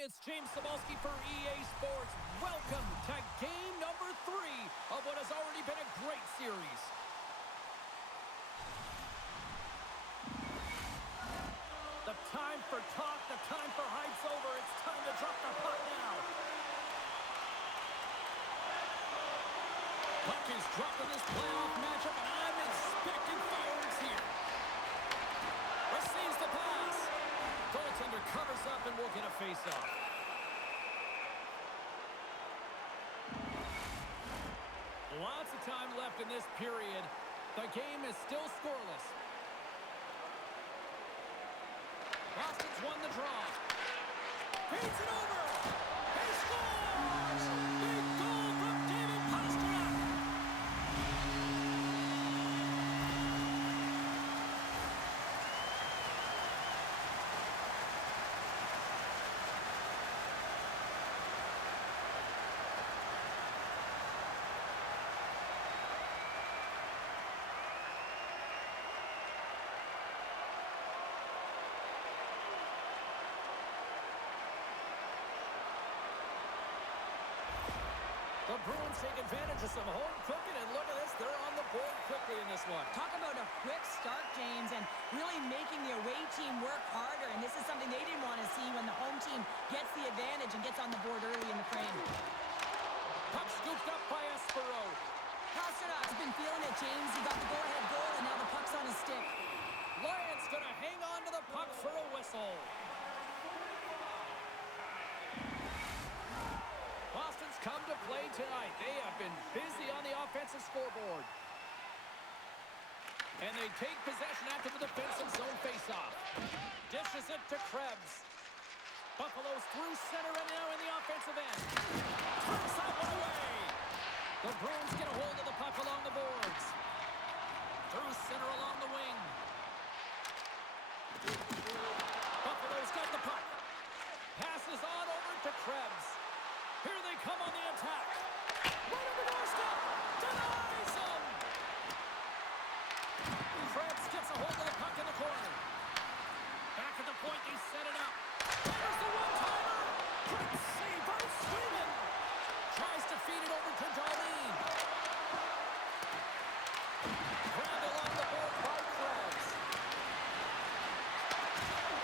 Hi, it's James Cebulski for EA Sports. Welcome to game number 3 of what has already been a great series. The time for talk, the time for hype's over. It's time to drop the puck now. Puck is dropped in this playoff matchup, and I'm expecting fireworks here. Receives the pass. Goaltender covers up, and we'll get a face-off. Lots of time left in this period. The game is still scoreless. Boston's won the draw. Feeds it over. He scores! Big goal from David Pastrnak. The Bruins take advantage of some home cooking, and look at this, they're on the board quickly in this one. Talk about a quick start, James, and really making the away team work harder, and this is something they didn't want to see when the home team gets the advantage and gets on the board early in the frame. Puck scooped up by Espero. Pasternak's been feeling it, James. He got the go-ahead goal, and now the puck's on his stick. Lions gonna hang on to the puck for a whistle. Boston's come to play tonight. They have been busy on the offensive scoreboard. And they take possession after the defensive zone faceoff. Dishes it to Krebs. Buffalo's through center and now in the offensive end. Turns that one away. The Bruins get a hold of the puck along the boards. Through center along the wing. Buffalo's got the puck. Passes on over to Krebs. Here they come on the attack. Right on the doorstep. Denies him. Krebs gets a hold of the puck in the corner. Back at the point, they set it up. There's the one-timer. Great save by Sweden. Tries to feed it over to Darlene. Grabbed along the board by Krebs.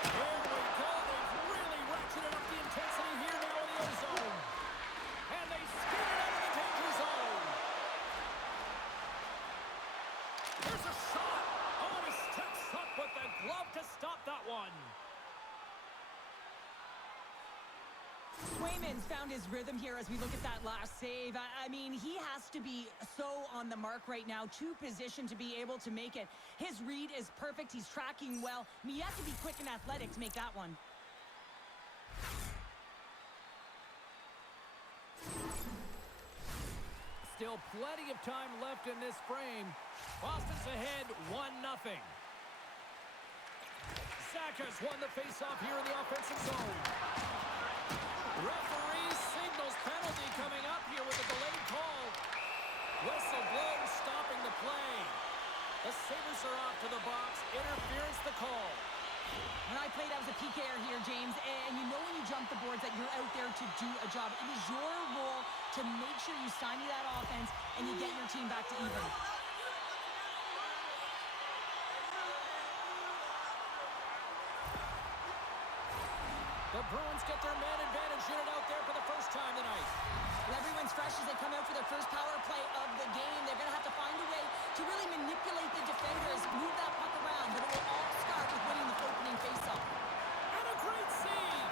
Here we go. They've really ratcheted up the intensity here now in the ozone. And they skid it out of the danger zone. Here's a shot. Oh, he steps up with the glove to stop that one. Swayman's found his rhythm here as we look at that last save. I mean, he has to be so on the mark right now, to position to be able to make it. His read is perfect. He's tracking well. I mean, you have to be quick and athletic to make that one. Still plenty of time left in this frame. Boston's ahead 1-0. Zacha's won the faceoff here in the offensive zone. Referee signals penalty coming up here with a delayed call. Whistle blows, stopping the play. The Sabres are off to the box. Interference the call. When I played, I was a PKer here, James, and you know when you jump the boards that you're out there to do a job. It is your role to make sure you stymie that offense and you get your team back to even. The Bruins get their man advantage unit out there for the first time tonight. Well, everyone's fresh as they come out for their first power play of the game. They're going to have to find a way to really manipulate the defenders, move that puck around, but it will all start with winning the opening faceoff. And a great save!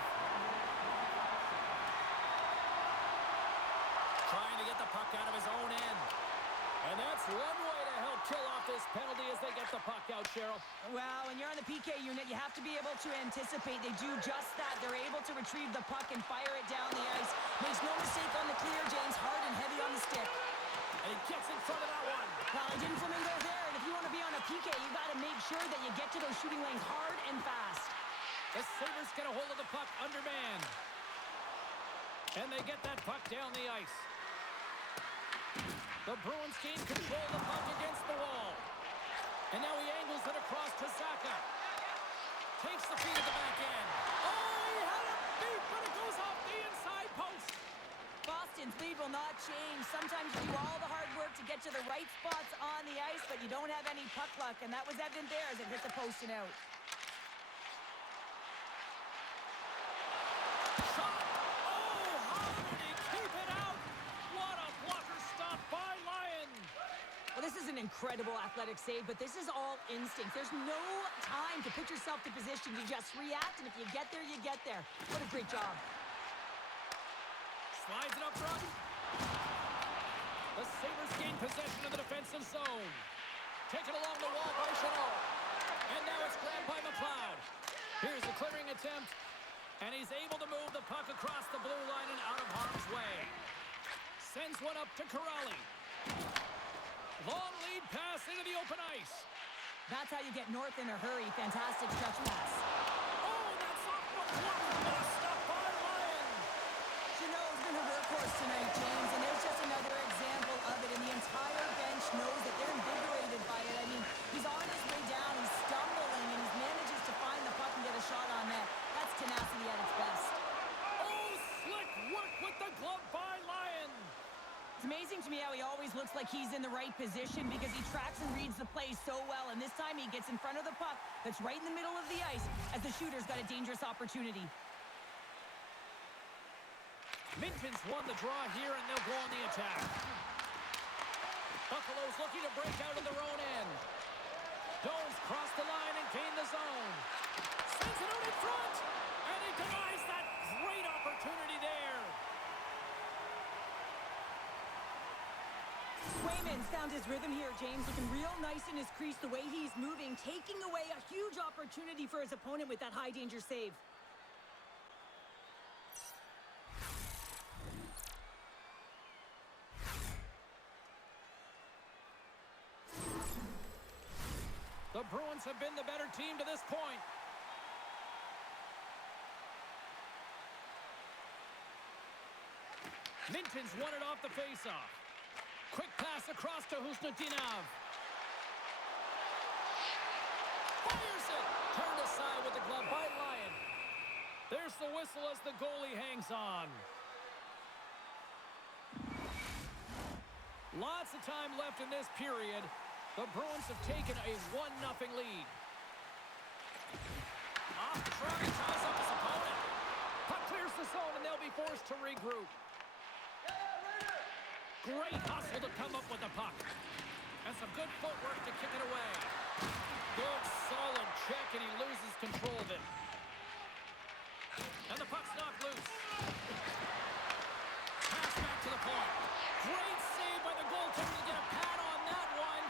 Trying to get the puck out of his own end. And that's one way to help kill off this penalty as they get the puck out, Cheryl. Well, when you're on the PK unit, you have to be able to anticipate. They do just that. They're able to retrieve the puck and fire it down the ice. Makes no mistake on the clear, James. Hard and heavy on the stick. And he gets in front of that one. Well, he didn't flamingo there. And if you want to be on a PK, you got to make sure that you get to those shooting lanes hard and fast. The Sabres get a hold of the puck undermanned. And they get that puck down the ice. The Bruins gain control of the puck against the wall. And now he angles it across to Zacha. Takes the feed at the back end. Oh, he had it beat, but it goes will not change. Sometimes you do all the hard work to get to the right spots on the ice, but you don't have any puck luck, and that was evident there as it hit the post and out. Shot! Oh, how did he keep it out? What a blocker stop by Lyon! Well, this is an incredible athletic save, but this is all instinct. There's no time to put yourself to position. You just react, and if you get there, you get there. What a great job. Slides it up front. The Sabres gain possession of the defensive zone. Taken along the wall by Chanel. And now it's grabbed by McLeod. Here's the clearing attempt. And he's able to move the puck across the blue line and out of harm's way. Sends one up to Corrali. Long lead pass into the open ice. That's how you get north in a hurry. Fantastic stretch pass. Oh, that's off the block. What a stop by Lyon. Chanel's been a workhorse tonight, James, and there's just another example of it, and the entire bench knows that they're invigorated by it. I mean, he's on his way down, he's stumbling, and he manages to find the puck and get a shot on net. That's tenacity at its best. Oh, slick work with the glove by Lyon. It's amazing to me how he always looks like he's in the right position because he tracks and reads the play so well, and this time he gets in front of the puck that's right in the middle of the ice as the shooter's got a dangerous opportunity. Minton's won the draw here, and they'll go on the attack. Buffalo's looking to break out of their own end. Domes cross the line and gain the zone. Sends it out in front, and he denies that great opportunity there. Swayman's found his rhythm here, James, looking real nice in his crease the way he's moving, taking away a huge opportunity for his opponent with that high-danger save. The Bruins have been the better team to this point. Minton's won it off the faceoff. Quick pass across to Husnudinov. Fires it! Turned aside with the glove by Lyon. There's the whistle as the goalie hangs on. Lots of time left in this period. The Bruins have taken a 1-0 lead. Off the try, ties up his opponent. Puck clears the zone, and they'll be forced to regroup. Great hustle to come up with the puck. And some good footwork to kick it away. Good, solid check, and he loses control of it. And the puck's knocked loose. Pass back to the point. Great save by the goaltender to get a pad on that one.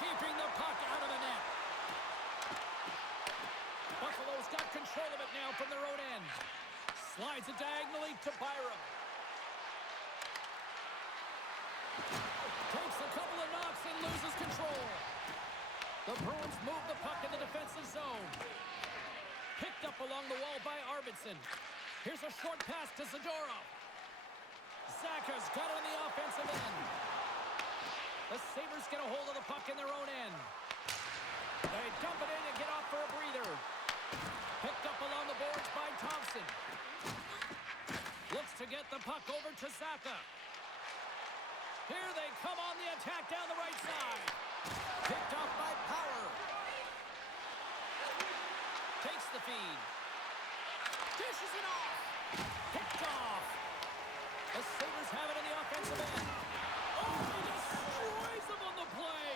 Keeping the puck out of the net. Buffalo's got control of it now from their own end. Slides it diagonally to Byram. Takes a couple of knocks and loses control. The Bruins move the puck in the defensive zone. Picked up along the wall by Arvidsson. Here's a short pass to Zadorov. Zaka's got it on the offensive end. The Sabres get a hold of the puck in their own end. They dump it in and get off for a breather. Picked up along the boards by Thompson. Looks to get the puck over to Zaka. Here they come on the attack down the right side. Picked off by Power. Takes the feed. Dishes it off. Picked off. The Sabres have it in the offensive end. Oh, he destroys them on the play.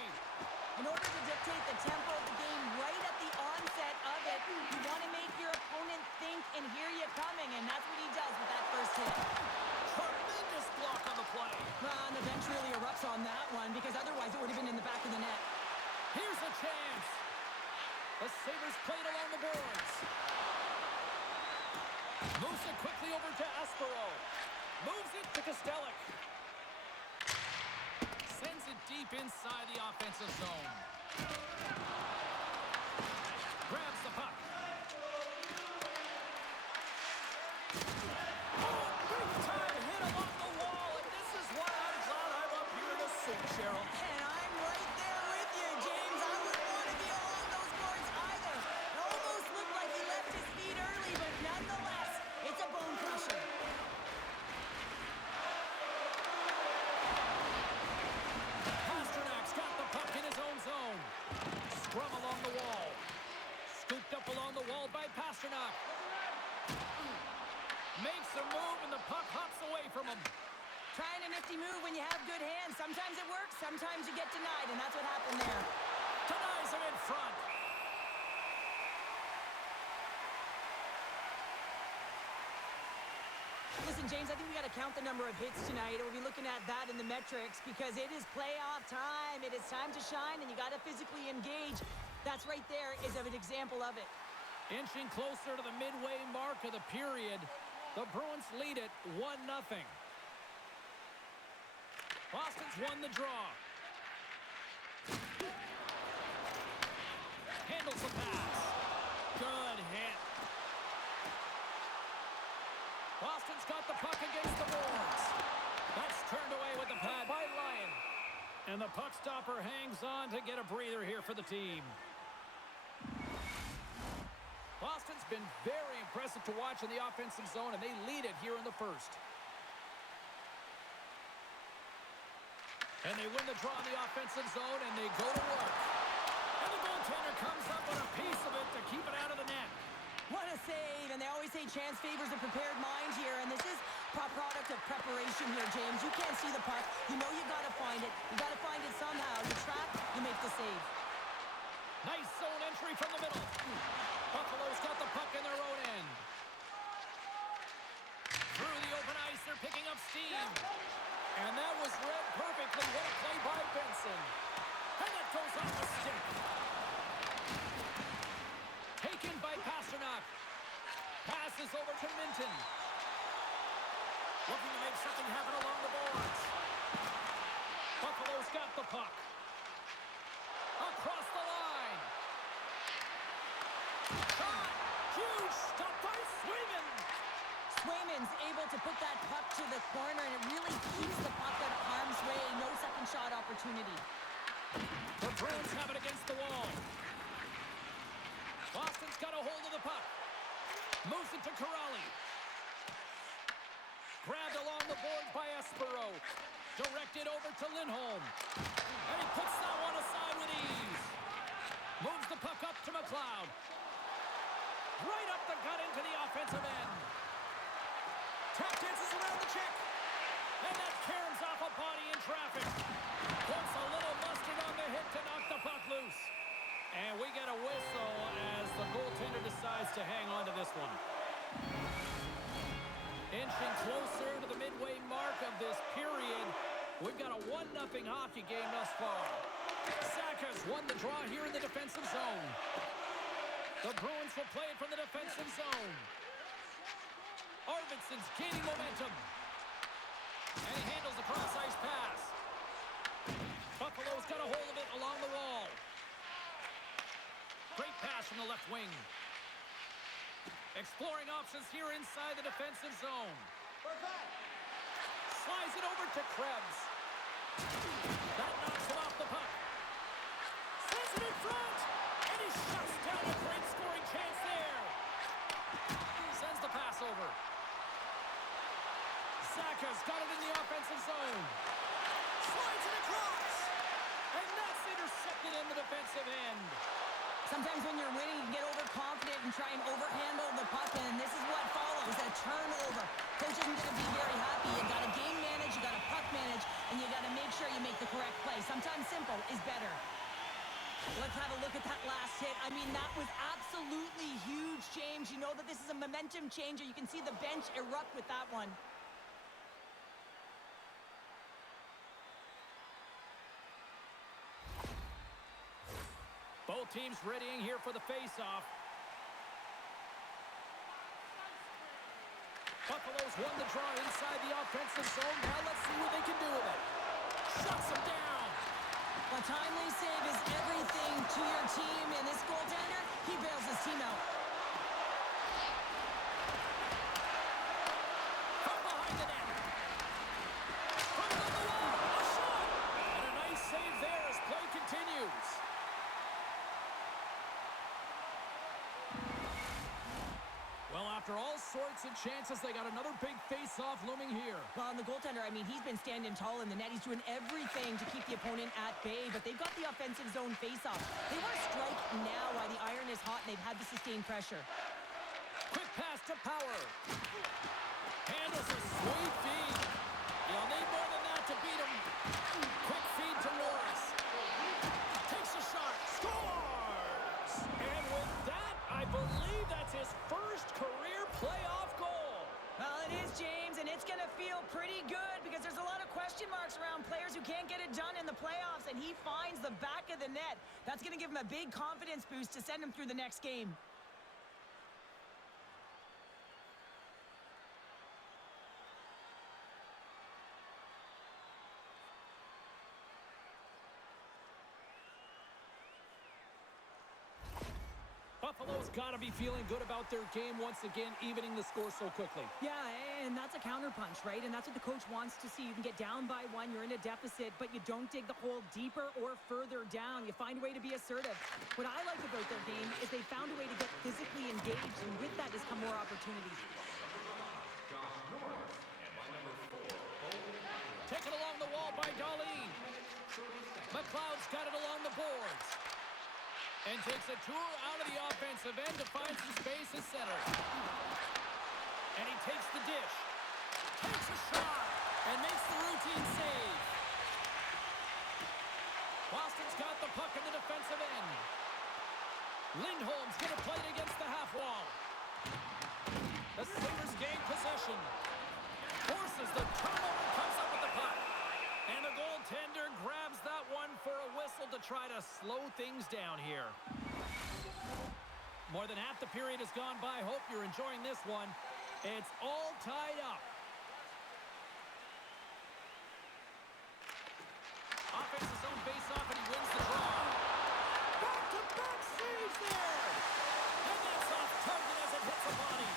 In order to dictate the tempo of the game right at the onset of it, you want to make your opponent think and hear you coming, and that's what he does with that first hit. Tremendous block on the play. And the bench really erupts on that one because otherwise it would have been in the back of the net. Here's a chance. The Sabres played along the boards. Moves it quickly over to Aspero. Moves it to Kostelic. Sends it deep inside the offensive zone. Grabs the puck. Oh, big time hit along the wall, and this is what I'm glad I'm up here to see, Cheryl. And I'm right there with you, James. I wouldn't want to be along those boards either. It almost looked like he left his feet early, but nonetheless, it's a bone crusher. Pasternak. Makes a move, and the puck hops away from him. Trying a nifty move when you have good hands. Sometimes it works, sometimes you get denied, and that's what happened there. Denies him in front. Listen, James, I think we got to count the number of hits tonight. We'll be looking at that in the metrics because it is playoff time. It is time to shine, and you got to physically engage. That's right there is an example of it. Inching closer to the midway mark of the period. The Bruins lead it 1-0. Boston's won the draw. Handles the pass. Good hit. Boston's got the puck against the boards. That's turned away with the pad by Ryan. And the puck stopper hangs on to get a breather here for the team. Boston's been very impressive to watch in the offensive zone, and they lead it here in the first. And they win the draw in the offensive zone, and they go to work. And the goaltender comes up with a piece of it to keep it out of the net. What a save, and they always say chance favors a prepared mind here, and this is a product of preparation here, James. You can't see the puck. You know you got to find it. You got to find it somehow. You track, you make the save. Nice zone entry from the middle. Buffalo's got the puck in their own end. Through the open ice, they're picking up steam. And that was read perfectly. What a play by Benson. And that goes off the stick. Taken by Pasternak. Passes over to Minton. Looking to make something happen along the boards. Buffalo's got the puck. Across the line. Shot. Huge stop by Swayman. Swayman's able to put that puck to the corner, and it really keeps the puck out of harm's way. No second shot opportunity. The Bruins have it against the wall. Boston's got a hold of the puck. Moves it to Corrali. Grabbed along the boards by Espero. Directed over to Lindholm. And he puts that one aside with ease. Moves the puck up to McLeod. Right up the gut into the offensive end. Tap dances around the check. And that caroms off a body in traffic. Puts a little mustard on the hit to knock the puck loose. And we get a whistle as the goaltender decides to hang on to this one. Inching closer to the midway mark of this period. We've got a 1-0 hockey game thus far. Sakas won the draw here in the defensive zone. The Bruins will play it from the defensive zone. Arvidsson's gaining momentum. And he handles the cross-ice pass. Buffalo's got a hold of it along the wall. Great pass from the left wing. Exploring options here inside the defensive zone. Slides it over to Krebs. That knocks him off the puck. Sends it in front. And he shuts down a great scoring chance there. Sends the pass over. Saka's got it in the offensive zone. Slides it across. And that's intercepted in the defensive end. Sometimes when you're winning, you get overconfident and try and overhandle the puck, and this is what follows, a turnover. Coach isn't going to be very happy. You got to game manage, you got to puck manage, and you got to make sure you make the correct play. Sometimes simple is better. Let's have a look at that last hit. I mean, that was absolutely huge, James. You know that this is a momentum changer. You can see the bench erupt with that one. Both teams readying here for the face-off. Buffalo's won the draw inside the offensive zone. Now let's see what they can do with it. Shuts him down. A timely save is everything to your team, and this goaltender, he bails his team out. From behind the net. From the wall. A shot. And a nice save there as play continues. Well, after all sorts of chances, they got another big face-off looming here. Well, and the goaltender, I mean, he's been standing tall in the net. He's doing everything to keep the opponent at bay, but they've got the offensive zone face-off. They want to strike now while the iron is hot, and they've had to sustain pressure. Quick pass to Power. Handles a sweet feed. You'll need more than that to beat him. Quick feed to Norris. Takes a shot. Scores! And with that, I believe that's his first career playoff goal. Well, it is, James, and it's going to feel pretty good because there's a lot of question marks around players who can't get it done in the playoffs, and he finds the back of the net. That's going to give him a big confidence boost to send him through the next game. Buffalo's got to be feeling good about their game once again, evening the score so quickly. Yeah, and that's a counterpunch, right? And that's what the coach wants to see. You can get down by one, you're in a deficit, but you don't dig the hole deeper or further down. You find a way to be assertive. What I like about their game is they found a way to get physically engaged, and with that has come more opportunities. Taken along the wall by Darlene. McLeod's got it along the boards. And takes a tour out of the offensive end to find some space at center. And he takes the dish. Takes a shot. And makes the routine save. Boston's got the puck in the defensive end. Lindholm's going to play it against the half wall. The Sabres gain possession. Forces the turnover and comes up with the puck. And the goaltender grabs that one for a whistle to try to slow things down here. More than half the period has gone by. Hope you're enjoying this one. It's all tied up. Offense's own face-off, and he wins the draw. Back-to-back saves there. And that's off target as it hits a body.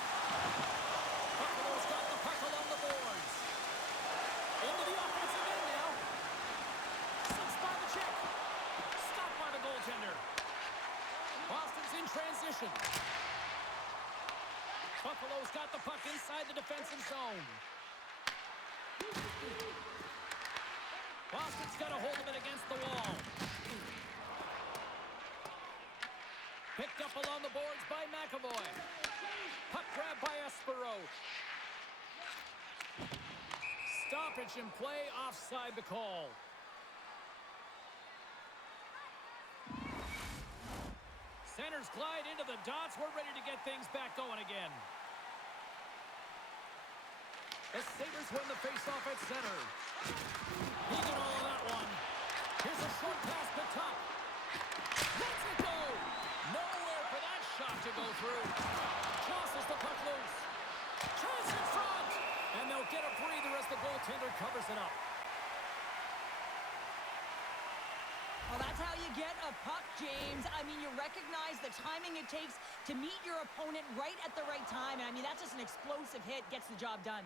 Buffalo's got the puck along the boards. Into the offensive end now. Slips by the check. Stopped by the goaltender. Boston's in transition. Buffalo's got the puck inside the defensive zone. Boston's got a hold of it against the wall. Picked up along the boards by McAvoy. Puck grab by Espero. Stoppage in play, offside the call. Centers glide into the dots. We're ready to get things back going again. The Sabres win the faceoff at center. He did all of that one. Here's a short pass to top. Lets it go. Nowhere for that shot to go through. Tosses the puck loose. Chance in front. And they'll get a breather as the goaltender covers it up. Well, that's how you get a puck, James. I mean, you recognize the timing it takes to meet your opponent right at the right time. I mean, that's just an explosive hit. Gets the job done.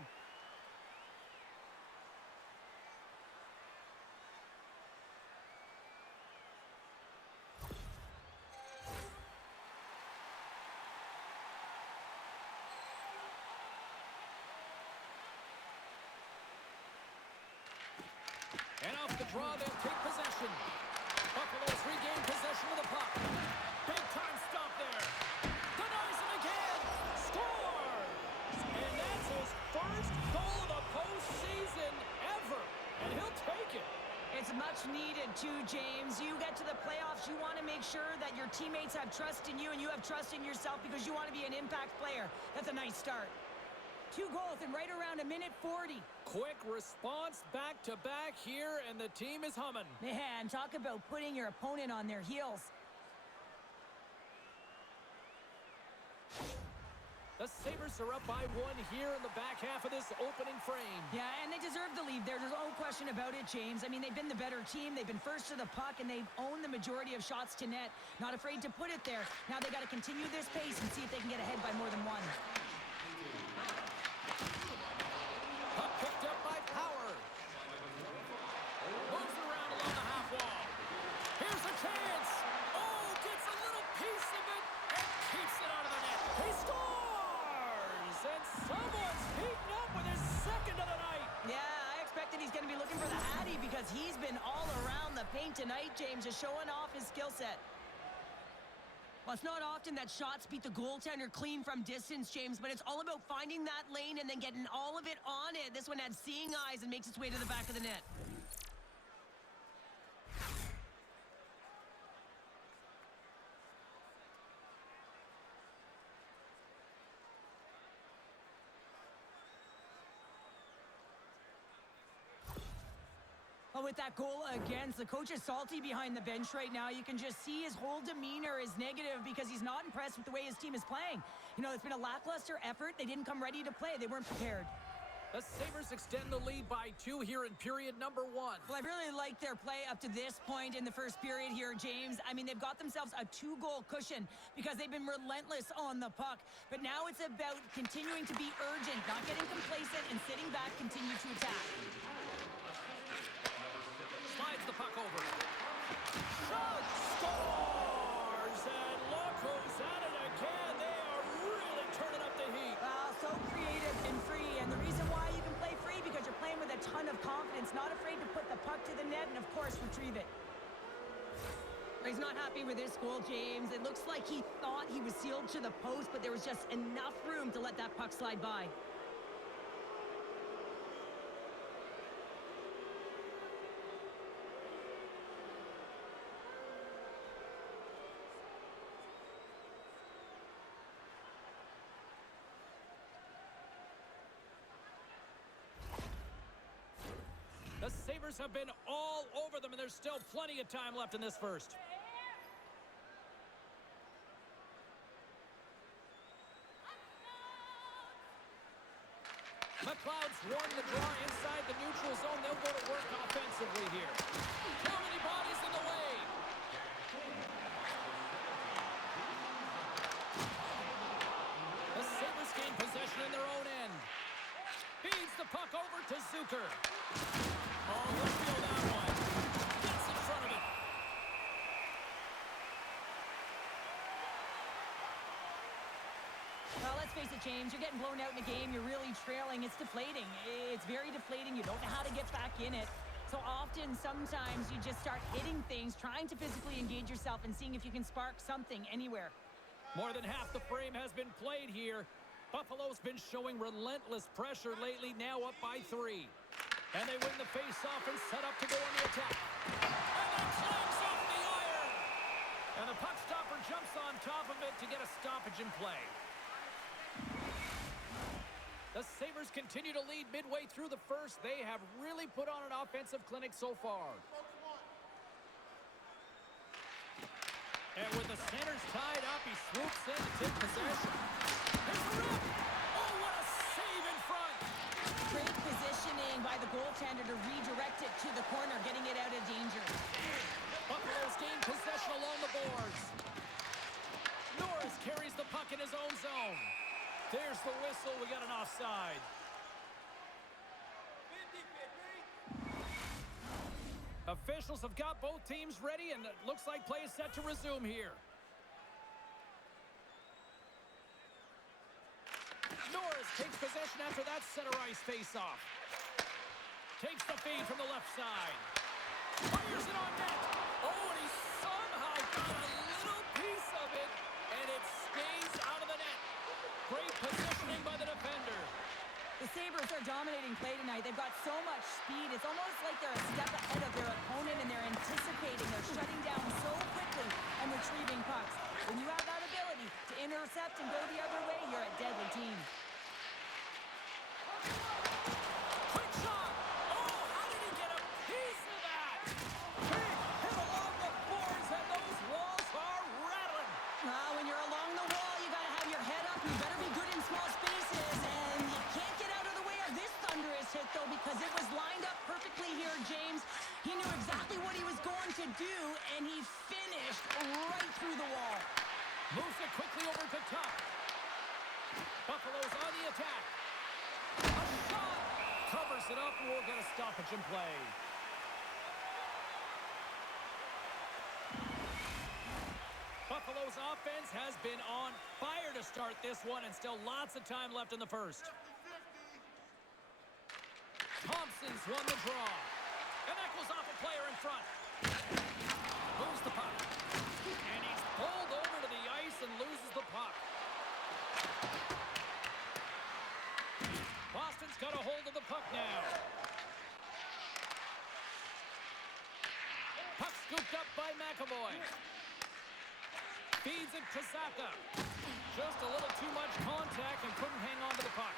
And off the draw, they'll take possession. Buffalo's regain possession of the puck. Big time stop there. Denies him again. Scores! And that's his first goal of the postseason ever. And he'll take it. It's much needed too, James. You get to the playoffs, you want to make sure that your teammates have trust in you and you have trust in yourself because you want to be an impact player. That's a nice start. 2 goals in right around a minute 40. Quick response back-to-back here, and the team is humming. Man, talk about putting your opponent on their heels. The Sabres are up by 1 here in the back half of this opening frame. Yeah, and they deserve the lead there. There's no question about it, James. I mean, they've been the better team. They've been first to the puck, and they've owned the majority of shots to net. Not afraid to put it there. Now they got to continue this pace and see if they can get ahead by more than 1. Puck picked up by Power. Moves around along the half wall. Here's a chance. Oh, gets a little piece of it and keeps it out of the net. He scores! And someone's heating up with his second of the night. Yeah, I expected he's going to be looking for the Hattie because he's been all around the paint tonight, James, just showing off his skill set. Well, it's not often that shots beat the goaltender clean from distance, James, but it's all about finding that lane and then getting all of it on it. This one had seeing eyes and makes its way to the back of the net. Well, with that goal against, the coach is salty behind the bench right now. You can just see his whole demeanor is negative because he's not impressed with the way his team is playing. You know, it's been a lackluster effort. They didn't come ready to play. They weren't prepared. The Sabres extend the lead by 2 here in period number 1. Well, I really like their play up to this point in the first period here, James. I mean, they've got themselves a 2-goal cushion because they've been relentless on the puck. But now it's about continuing to be urgent, not getting complacent, and sitting back, continue to attack. Slides the puck over. Shot! Scores! And look who's at it again. They are really turning up the heat. So creative and free. And the reason why you can play free because you're playing with a ton of confidence, not afraid to put the puck to the net and, of course, retrieve it. He's not happy with this goal, James. It looks like he thought he was sealed to the post, but there was just enough room to let that puck slide by. The Sabres have been all over them, and there's still plenty of time left in this first. McLeod's won the draw inside the neutral zone. They'll go to work offensively here. Too many bodies in the way. The Sabres gain possession in their own end. Feeds the puck over to Zucker. Oh, he'll feel that one. Gets in front of it. Well, let's face it, James. You're getting blown out in the game. You're really trailing. It's deflating. It's very deflating. You don't know how to get back in it. So often, sometimes you just start hitting things, trying to physically engage yourself and seeing if you can spark something anywhere. More than half the frame has been played here. Buffalo's been showing relentless pressure lately, now up by 3. And they win the face-off and set up to go on the attack. And that slams off the iron! And the puck stopper jumps on top of it to get a stoppage in play. The Sabres continue to lead midway through the first. They have really put on an offensive clinic so far. And with the centers tied up, he swoops in to take possession. Here's the rip! Oh, what a save in front! Great positioning by the goaltender to redirect it to the corner, getting it out of danger. Buffalo's gained possession along the boards. Norris carries the puck in his own zone. There's the whistle. We got an offside. Officials have got both teams ready, and it looks like play is set to resume here. Norris takes possession after that center ice face-off. Takes the feed from the left side. Fires it on net. Oh, and he somehow got a little piece of it, and it stays out of the net. Great positioning by the defender. The Sabres are dominating play tonight. They've got so much speed. It's almost like they're a step ahead of their opponent, and they're anticipating. They're shutting down so quickly and retrieving pucks. When you have that ability to intercept and go the other way, you're a deadly team. Quick shot! Oh, how did he get a piece of that? Big hit along the boards, and those walls are rattling. When you're along the wall, you got to have your head up. You better be good in small spaces, and you can't get out of the way of this thunderous hit, though, because it was lined up perfectly here, James. He knew exactly what he was going to do, and he finished right through the wall. Moves it quickly over to top. Buffalo's on the attack. A shot! Covers it up, and we'll get a stoppage in play. Buffalo's offense has been on fire to start this one, and still lots of time left in the first. Thompson's won the draw. And that goes off a player in front. Moves the puck. And he's pulled over to the Boston's got a hold of the puck now. Puck scooped up by McAvoy. Feeds it to Saka. Just a little too much contact and couldn't hang on to the puck.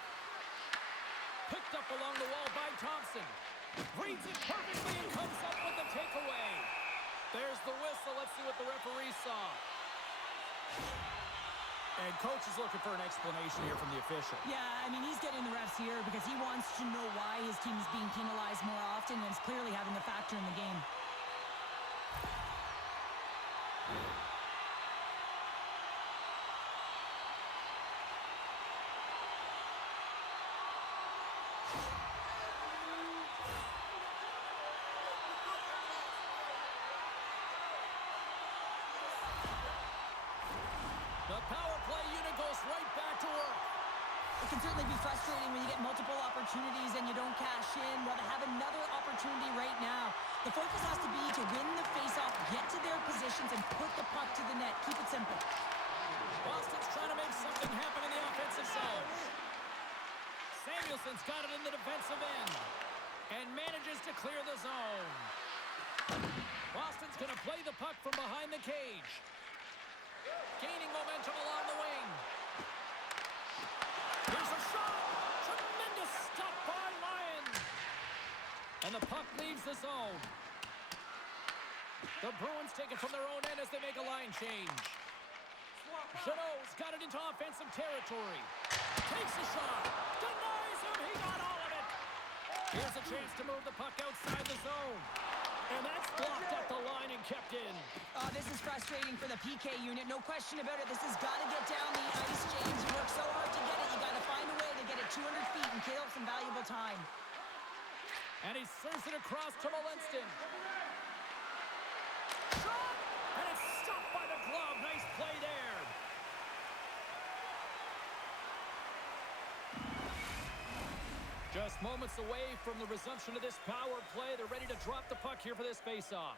Picked up along the wall by Thompson. Reads it perfectly and comes up with the takeaway. There's the whistle. Let's see what the referee saw. And coach is looking for an explanation here from the official. Yeah, I mean, he's getting the refs here because he wants to know why his team is being penalized more often, and it's clearly having a factor in the game. The power play unit goes right back to work. It can certainly be frustrating when you get multiple opportunities and you don't cash in. Well, they have another opportunity right now. The focus has to be to win the faceoff, get to their positions, and put the puck to the net. Keep it simple. Boston's trying to make something happen in the offensive zone. Samuelson's got it in the defensive end and manages to clear the zone. Boston's going to play the puck from behind the cage. Gaining momentum along the wing. Here's a shot. Tremendous stop by Lyon. And the puck leaves the zone. The Bruins take it from their own end as they make a line change. Jeannot's got it into offensive territory. Takes a shot. Denies him. He got all of it. Here's a chance to move the puck outside the zone. And that's blocked at the line and kept in. Oh, this is frustrating for the PK unit. No question about it. This has got to get down the ice, James. You work so hard to get it. You got to find a way to get it 200 feet and kill some valuable time. And he serves it across to Molinston. Shot! And it's stopped by the glove. Nice play there. Just moments away from the resumption of this power play. They're ready to drop the puck here for this faceoff.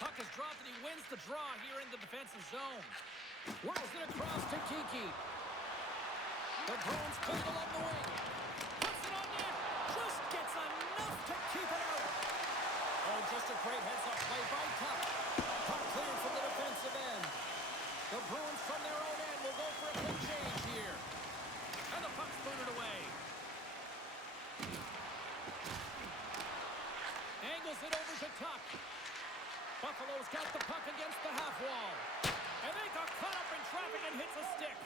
Puck is dropped and he wins the draw here in the defensive zone. Whirls it across to Kiki. The Bruins play it along the wing. Puts it on net. Just gets enough to keep it out. Oh, just a great heads-up play by Tuck. Puck cleared from the defensive end. The Bruins from their own end will go for a quick change here. And the puck's booted away. Angles it over to Tuck. Buffalo's got the puck against the half wall. And they got caught up in traffic and hits a stick.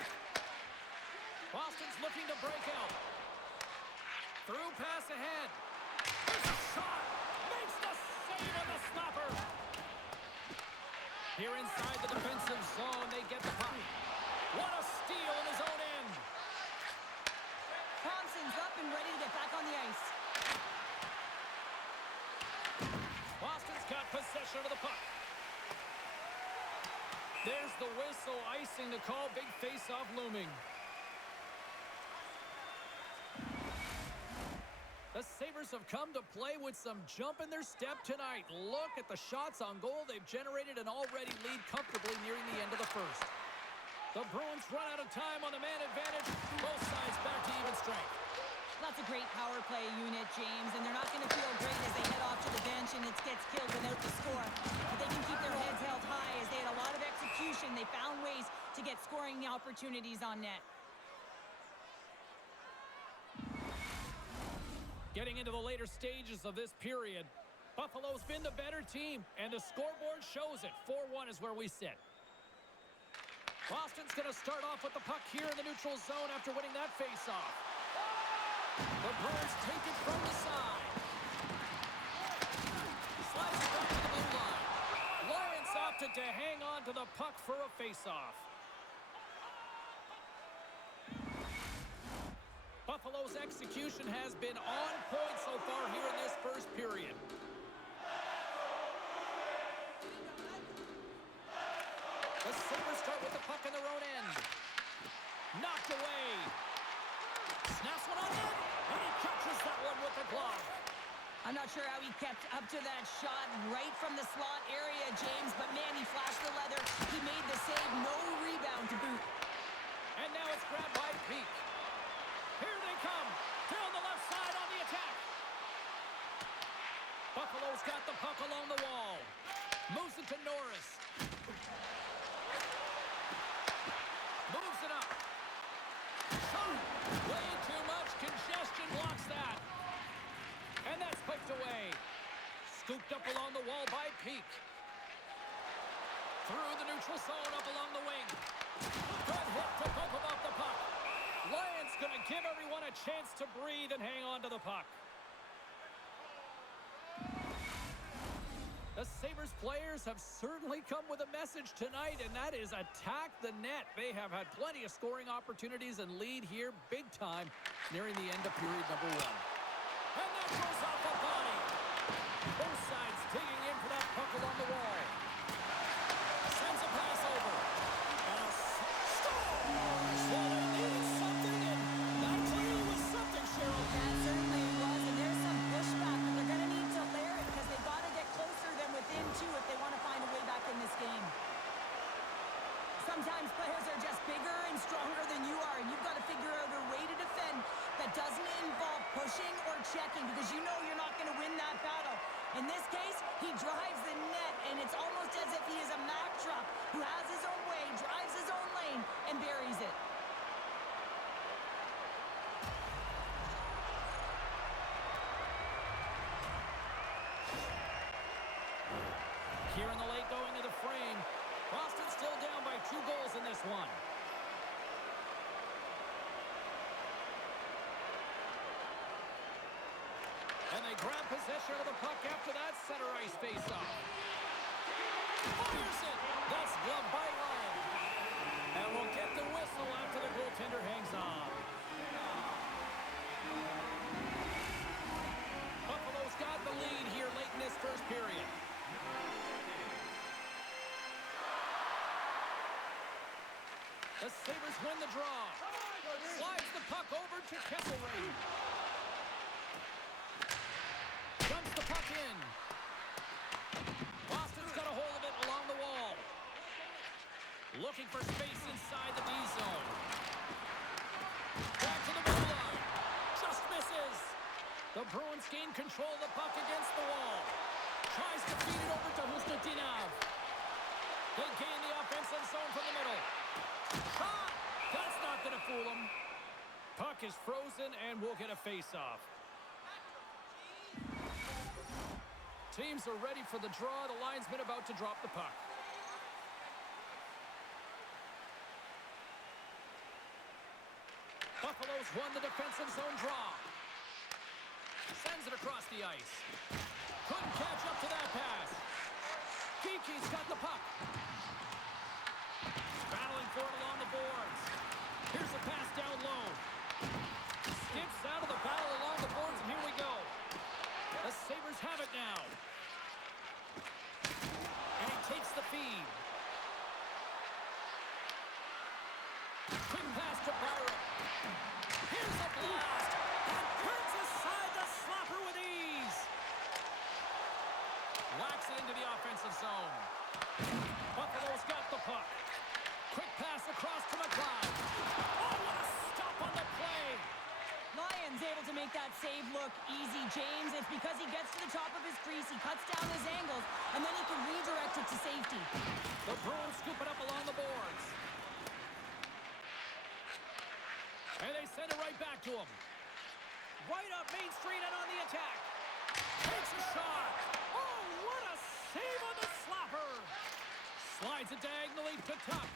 Boston's looking to break out. Through pass ahead. There's a shot. Makes the save on the stopper. Here inside the defensive zone, they get the puck. What a steal in his own end. Thompson's up and ready to get back on the ice. Boston's got possession of the puck. There's the whistle, icing the call. Big face-off looming. The Sabres have come to play with some jump in their step tonight. Look at the shots on goal. They've generated an already lead comfortably nearing the end of the first. The Bruins run out of time on the man advantage. Both sides back to even strength. That's a great power play unit, James, and they're not going to feel great as they head off to the bench and it gets killed without the score. But they can keep their heads held high as they had a lot of execution. They found ways to get scoring opportunities on net. Getting into the later stages of this period, Buffalo's been the better team, and the scoreboard shows it. 4-1 is where we sit. Boston's going to start off with the puck here in the neutral zone after winning that faceoff. The Bruins take it from the side. Slides it back to the blue line. Lawrence opted to hang on to the puck for a faceoff. Buffalo's execution has been on point so far here in this first period. The Sabres start with the puck in their own end. Knocked away. Snaps one on in, and he catches that one with the glove. I'm not sure how he kept up to that shot right from the slot area, James, but man, he flashed the leather. He made the save, no rebound to boot. And now it's grabbed by Peak. Here they come. Down the left side on the attack. Buffalo's got the puck along the wall. Moves it to Norris. Moves it up. Shot. Way too much congestion blocks that. And that's piped away. Scooped up along the wall by Peak. Through the neutral zone up along the wing. Good hit to bump him off the puck. Lions going to give everyone a chance to breathe and hang on to the puck. The Sabres players have certainly come with a message tonight, and that is attack the net. They have had plenty of scoring opportunities and lead here big time nearing the end of period number 1. And that goes off the body. Both sides digging in for that puck along the wall. Sends a pass over. And a score! Well, they needed something, and that clearly was something, Cheryl. That certainly was, and there's some pushback, but they're going to need to layer it because they've got to get closer than within 2 if they want to find a way back in this game. Sometimes players are just bigger and stronger than you are, and you've got to figure out a way to defend that doesn't involve pushing or checking because you know you're not going to win that battle. In this case, he drives the net, and it's almost as if he is a Mack truck who has his own way, drives his own lane, and buries it. Here in the late going of the frame. Boston still down by 2 goals in this one. And they grab possession of the puck after that center ice face-off. Fires it! That's gloved by Ryan. And we'll get the whistle after the goaltender hangs on. Buffalo's got the lead here late in this first period. The Sabres win the draw. Slides the puck over to Kesselring. Dumps the puck in. Boston's got a hold of it along the wall. Looking for space inside the D zone. Back to the blue line. Just misses. The Bruins gain control of the puck against the wall. Tries to feed it over to Husnutinov. They gain the offensive zone from the middle. Shot! That's not going to fool him. Puck is frozen, and we'll get a face-off. Teams are ready for the draw. The linesman about to drop the puck. Buffalo's won the defensive zone draw. Sends it across the ice. Couldn't catch up to that pass. Geeky's got the puck. Battling for it along the boards. Here's a pass down low. Skips out of the battle along the boards, and here we go. The Sabres have it now. And he takes the feed. Quick pass to Byron. Here's a blast. And turns aside the slapper with ease. Whacks it into the offensive zone. Buffalo's got the puck. Quick pass across to McLeod. Oh, what a stop on the play. Lions able to make that save look easy, James. It's because he gets to the top of his crease, he cuts down his angles, and then he can redirect it to safety. The Bruins scoop it up along the boards. And they send it right back to him. Right up Main Street and on the attack. Takes a shot. Oh, what a save on the slapper. Slides it diagonally to Tuck.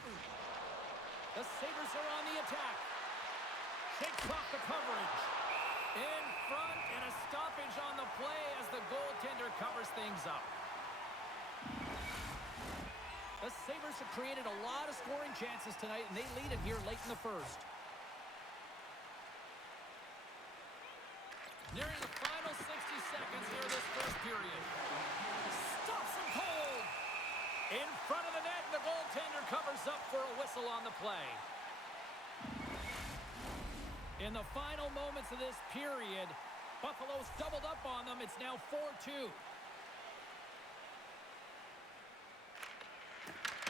The Sabres are on the attack. Shakes off the coverage. In front, and a stoppage on the play as the goaltender covers things up. The Sabres have created a lot of scoring chances tonight, and they lead it here late in the first. Nearing the final 60 seconds here of this first period. Stops him cold. In front of the net, the goaltender covers up for a whistle on the play. In the final moments of this period, Buffalo's doubled up on them. It's now 4-2.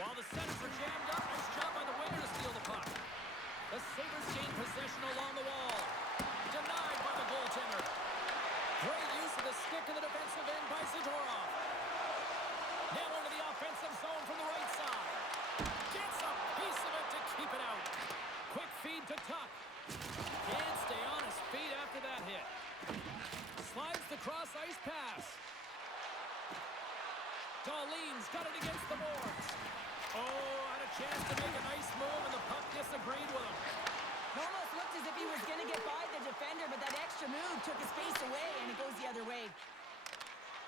While the centers are jammed up, nice job by the winger to steal the puck. The Sabres gain possession along the wall. Denied by the goaltender. Great use of the stick in the defensive end by Zadorov. Now into the offensive zone from the right side. Gets a piece of it to keep it out. Quick feed to Tuck. Can't stay on his feet after that hit. Slides the cross-ice pass. Darlene's got it against the boards. Oh, had a chance to make a nice move, and the puck disagreed with him. It almost looked as if he was going to get by the defender, but that extra move took his face away, and it goes the other way.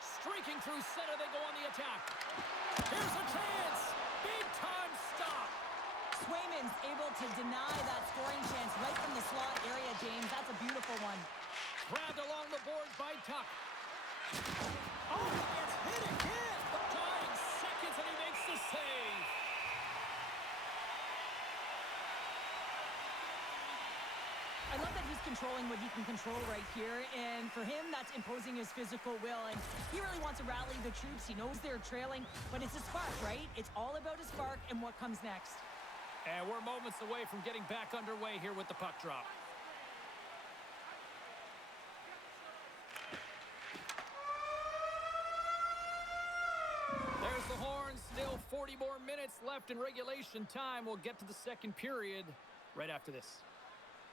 Streaking through center, they go on the attack. Here's a chance. Big-time stop. Swayman's able to deny that scoring chance right from the slot area, James. That's a beautiful one. Grabbed along the boards by Tuck. Oh, he gets hit again. But dying seconds, and he makes the save. I love that he's controlling what he can control right here, and for him, that's imposing his physical will, and he really wants to rally the troops. He knows they're trailing, but it's a spark, right? It's all about a spark and what comes next. And we're moments away from getting back underway here with the puck drop. There's the horn. Still 40 more minutes left in regulation time. We'll get to the second period right after this.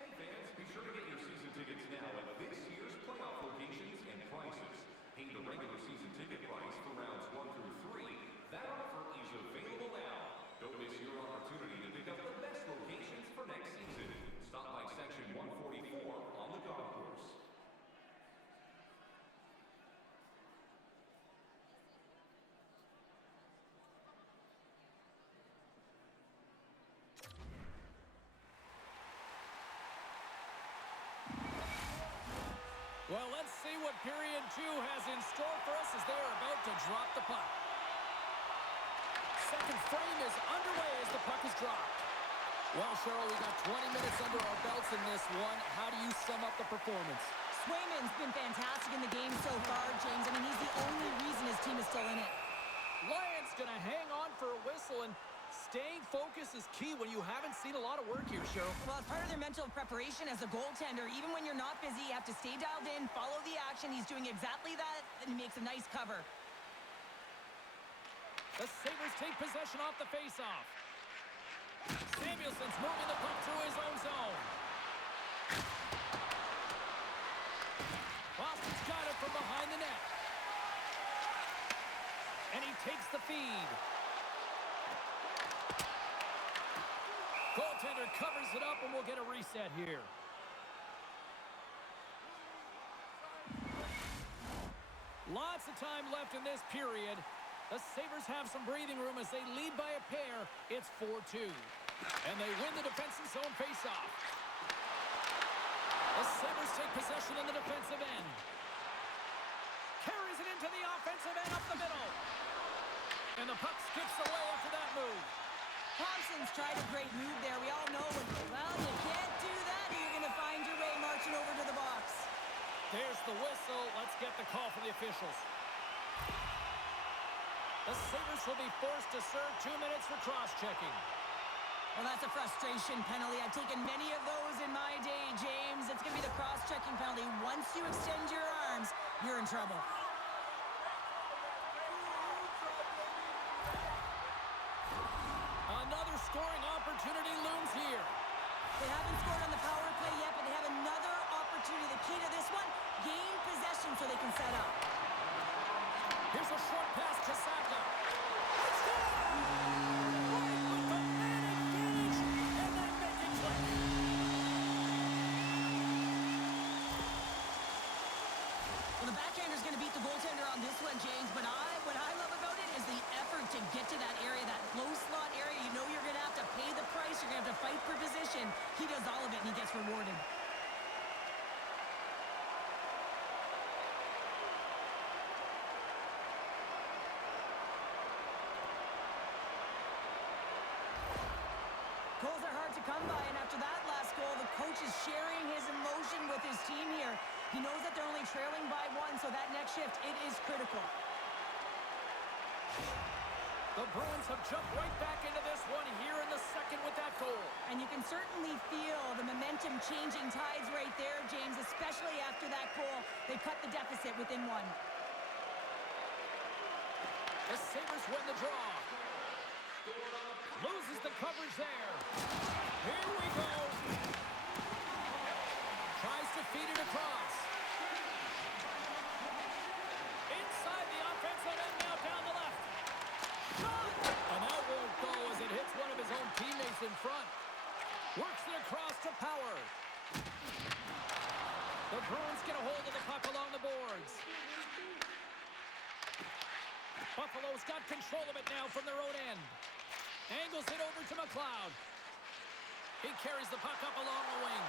Hey fans, be sure to get your season tickets now at this year's playoff locations and prices. Pay the regular season ticket price for rounds 1 through 3. That offer is available now. Don't miss your opportunity to pick up the best locations for next season. Stop by section 144 on the golf course. Well, let's see what period 2 has in store for us as they are about to drop the puck. Second frame is underway as the puck is dropped. Well, Cheryl, we got 20 minutes under our belts in this one. How do you sum up the performance? Swayman's been fantastic in the game so far, James. I mean, he's the only reason his team is still in it. Lions going to hang on for a whistle, and staying focused is key when you haven't seen a lot of work here, Cheryl. Well, it's part of their mental preparation as a goaltender. Even when you're not busy, you have to stay dialed in, follow the action. He's doing exactly that, and he makes a nice cover. The Sabres take possession off the faceoff. Samuelson's moving the puck through his own zone. Boston's got it from behind the net. And he takes the feed. Goaltender covers it up, and we'll get a reset here. Lots of time left in this period. The Sabres have some breathing room as they lead by a pair. It's 4-2. And they win the defensive zone faceoff. The Sabres take possession in the defensive end. Carries it into the offensive end up the middle. And the puck skips away after that move. Thompson's tried a great move there. We all know, well, you can't do that. You're going to find your way marching over to the box. There's the whistle. Let's get the call from the officials. The Sabres will be forced to serve 2 minutes for cross-checking. Well, that's a frustration penalty. I've taken many of those in my day, James. It's going to be the cross-checking penalty. Once you extend your arms, you're in trouble. Another scoring opportunity looms here. They haven't scored on the power play yet, but they have another opportunity. The key to this one, gain possession so they can set up. Here's a short pass to Sadler. Touchdown! Right with the man advantage, and they make it click. Well, the backhander's going to beat the goaltender on this one, James, but what I love about it is the effort to get to that area, that low slot area. You know you're going to have to pay the price. You're going to have to fight for position. He does all of it, and he gets rewarded. Goals are hard to come by, and after that last goal, the coach is sharing his emotion with his team here. He knows that they're only trailing by 1, so that next shift, it is critical. The Bruins have jumped right back into this one here in the second with that goal. And you can certainly feel the momentum changing tides right there, James, especially after that goal. They cut the deficit within 1. The Sabres win the draw. Loses the coverage there. Here we go. Tries to feed it across. Inside the offensive end now down the left. Shot! And that won't go as it hits one of his own teammates in front. Works it across to Power. The Bruins get a hold of the puck along the boards. Buffalo's got control of it now from their own end. Angles it over to McLeod. He carries the puck up along the wing.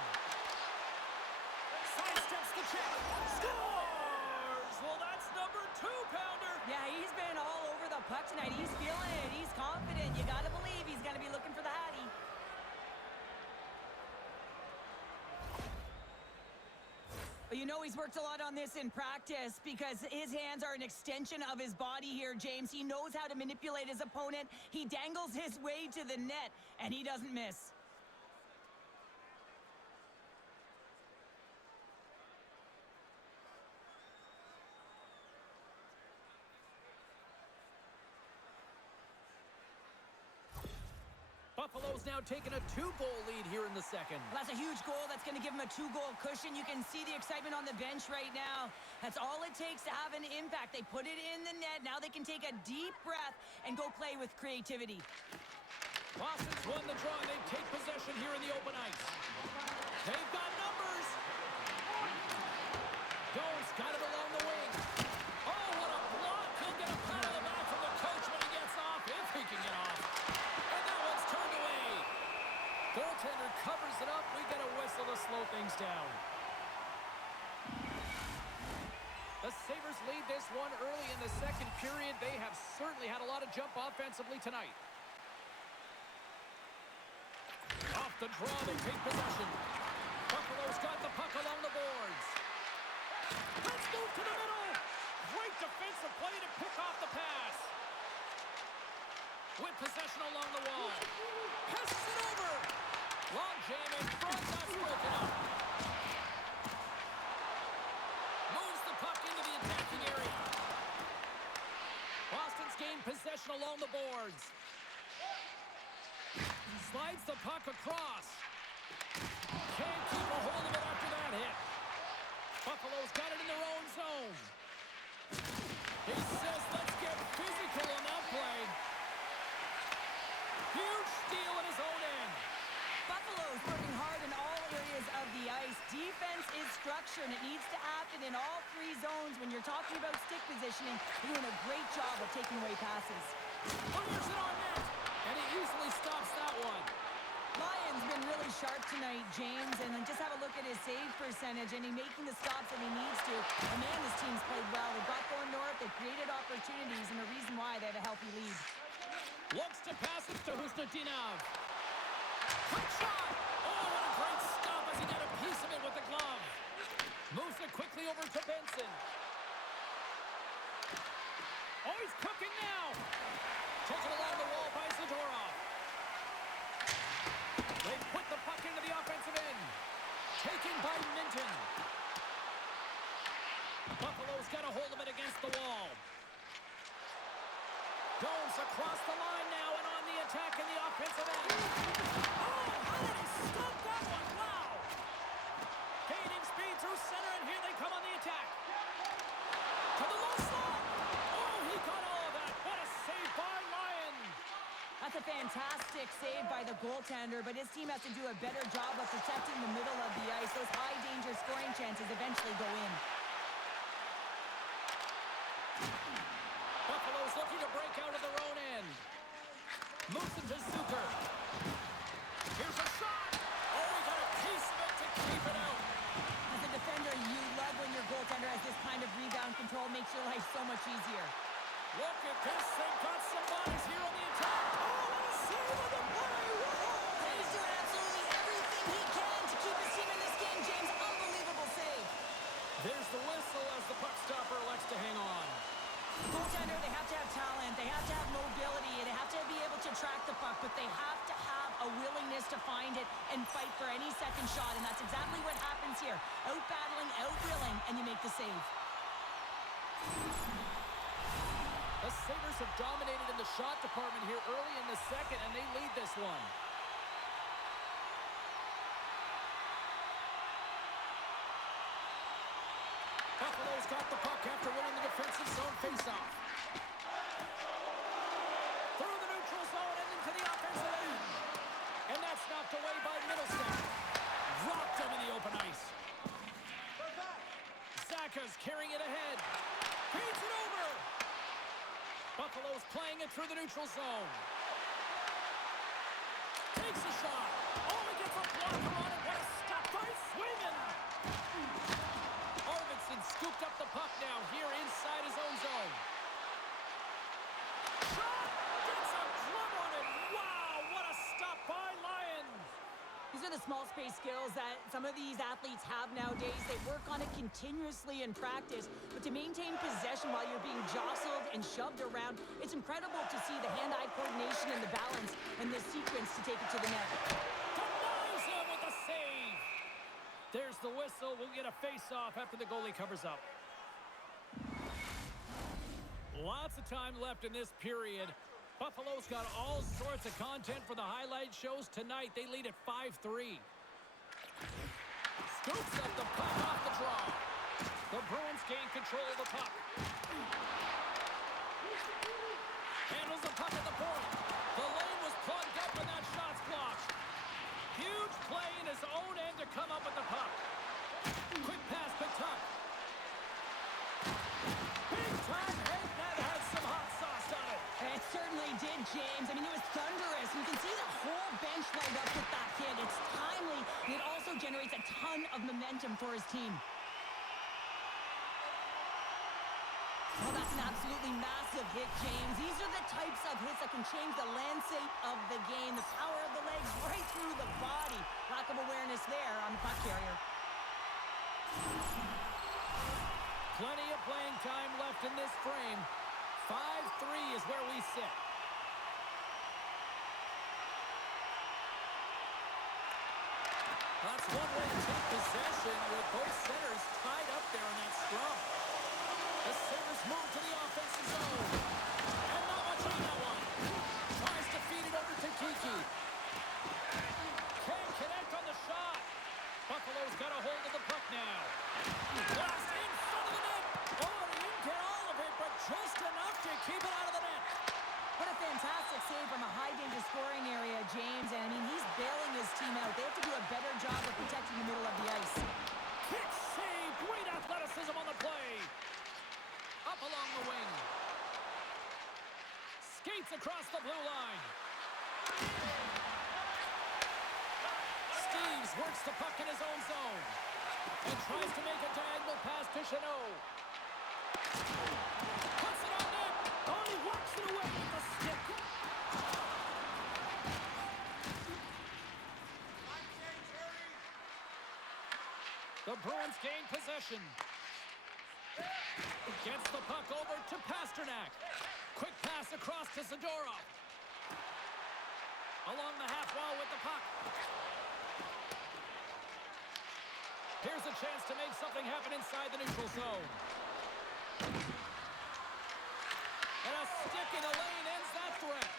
Sidesteps the check. Scores! Well, that's number 2-pounder. Yeah, he's been all over the puck tonight. He's feeling it. He's confident. You got to believe he's going to be looking for the Hattie. But you know he's worked a lot on this in practice because his hands are an extension of his body here, James. He knows how to manipulate his opponent. He dangles his way to the net, and he doesn't miss. Buffalo's now taking a 2-goal lead here in the second. Well, that's a huge goal. That's going to give him a 2-goal cushion. You can see the excitement on the bench right now. That's all it takes to have an impact. They put it in the net. Now they can take a deep breath and go play with creativity. Boston's won the draw. They take possession here in the open ice. They've got numbers. Jones got it along the wing. Oh, what a block. He'll get a pat on the back from the coach when he gets off, if he can get off. And that one's turned away. Goaltender covers it up. We get a whistle to slow things down. The Sabres lead this one early in the second period. They have certainly had a lot of jump offensively tonight. Off the draw, they take possession. Buffalo's got the puck along the boards. Let's move to the middle. Great defensive play to pick off the pass. With possession along the wall. Passes it over. Long jam in front. That's broken up. Moves the puck into the attacking area. Boston's gained possession along the boards. Slides the puck across. Can't keep a hold of it after that hit. Buffalo's got it in their own zone. He says, let's get physical on that play. Huge steal in his own end. Buffalo's working hard in all areas of the ice. Defense is structure, and it needs to happen in all 3 zones. When you're talking about stick positioning, you're doing a great job of taking away passes. Fires it on net, and he easily stops that one. Lyon's been really sharp tonight, James, and then just have a look at his save percentage, and he's making the stops that he needs to. And man, this team's played well. They've got going north, they've created opportunities, and the reason why they have a healthy lead. Looks to pass it to Husnudinov. Quick shot! Oh, what a great stop as he got a piece of it with the glove. Moves it quickly over to Benson. Oh, he's cooking now. Taken along the wall by Zadorov. They put the puck into the offensive end. Taken by Minton. Buffalo's got a hold of it against the wall. Jones across the line now and on the attack in the offensive end. Oh, how did he stop that one? Wow. Gaining speed through center, and here they come on the attack. To the low slot. Oh, he got all of that. What a save by Lyon. That's a fantastic save by the goaltender, but his team has to do a better job of protecting the middle of the ice. Those high-danger scoring chances eventually go in. Buffalo's looking to break out of their own end. Moves into Zucker. Here's a shot. Oh, he got a piece of it to keep it out. As a defender, you love when your goaltender has this kind of rebound control. Makes your life so much easier. Look at this. They've got some bodies here on the attack. Oh, what a save on the play. Whoa. He's doing absolutely everything he can to keep his team in this game, James. Unbelievable save. continues to find it and fight for any second shot, and that's exactly what happens here. Out-battling, out-willing, and you make the save. The Sabres have dominated in the shot department here early in the second, and they lead this one. Buffalo's got the puck after winning the defensive zone faceoff. Through the neutral zone and into the offensive end. And that's knocked away by Middleston. Dropped him in the open ice. Zaka's carrying it ahead. Feeds it over. Buffalo's playing it through the neutral zone. Takes a shot. Oh, he gets a blocker on it. What a stop by swinging. Arvidsson scooped up the puck now here inside his own zone. Shot! Gets a glove on it. Wow, what a stop by Lions. These are the small space skills that some of these athletes have nowadays. They work on it continuously in practice, but to maintain possession while you're being jostled and shoved around, it's incredible to see the hand-eye coordination and the balance and the sequence to take it to the net. Denies him with a save. There's the whistle. We'll get a face-off after the goalie covers up. Lots of time left in this period. Buffalo's got all sorts of content for the highlight shows tonight. They lead at 5-3. Scoops up the puck off the draw. The Bruins gain control of the puck. Handles the puck at the point. The lane was plugged up and that shot's blocked. Huge play in his own end to come up with the puck. Quick pass to Tuck. Big time head that has some hot sauce on it. It certainly did, James. I mean, it was thunderous. You can see the whole bench light up with that hit. It's timely, and it also generates a ton of momentum for his team. Well, that's an absolutely massive hit, James. These are the types of hits that can change the landscape of the game. The power of the legs right through the body. Lack of awareness there on the puck carrier. Plenty of playing time left in this frame. 5-3 is where we sit. That's one way to take possession with both centers tied up there in that scrum. The Sabres move to the offensive zone. And not much on that one. Tries to feed it over to Kiki. Can't connect on the shot. Buffalo's got a hold of the puck now. Blast in front of the net. Oh, he didn't get all of it, but just enough to keep it out of the net. What a fantastic save from a high-danger scoring area, James. And, I mean, he's bailing his team out. They have to do a better job of protecting the middle of the ice. Kick save. Great athleticism on the play. Up along the wing. Skates across the blue line. Steves works the puck in his own zone. And tries to make a diagonal pass to Chanot. Puts it on net. Oh, he walks it away with the stick. The Bruins gain possession. Gets the puck over to Pasternak. Quick pass across to Zadorov. Along the half wall with the puck. Here's a chance to make something happen inside the neutral zone. And a stick in the lane ends that threat.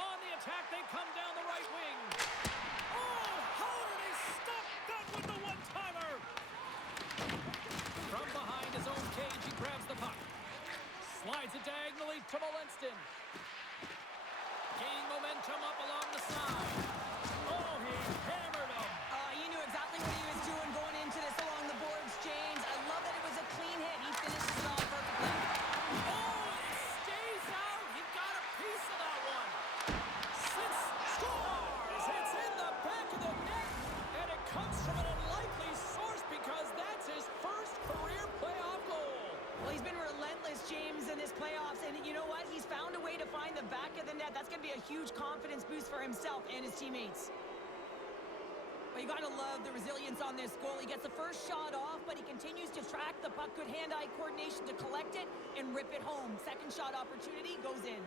On the attack, they come down the right wing. Oh, how did he stop that with the one-timer? From behind his own cage, he grabs the puck. Slides it diagonally to Molenston. Gaining momentum up along the side. Oh, he hammered him. You knew exactly what he was doing going into this along the boards, James. I love that it was a clean hit. He finishes it off perfectly. Oh, it stays out. He got a piece of that one. Sits, scores. It's in the back of the net, and it comes from an unlikely source because that's his first career playoff goal. Well, he's been relentless, James, in this playoffs, and you know what? He's found a way to find the back of the net. That's going to be a huge confidence boost for himself and his teammates. But you got to love the resilience on this goal. He gets the first shot off, but he continues to track the puck. Good hand-eye coordination to collect it and rip it home. Second shot opportunity goes in.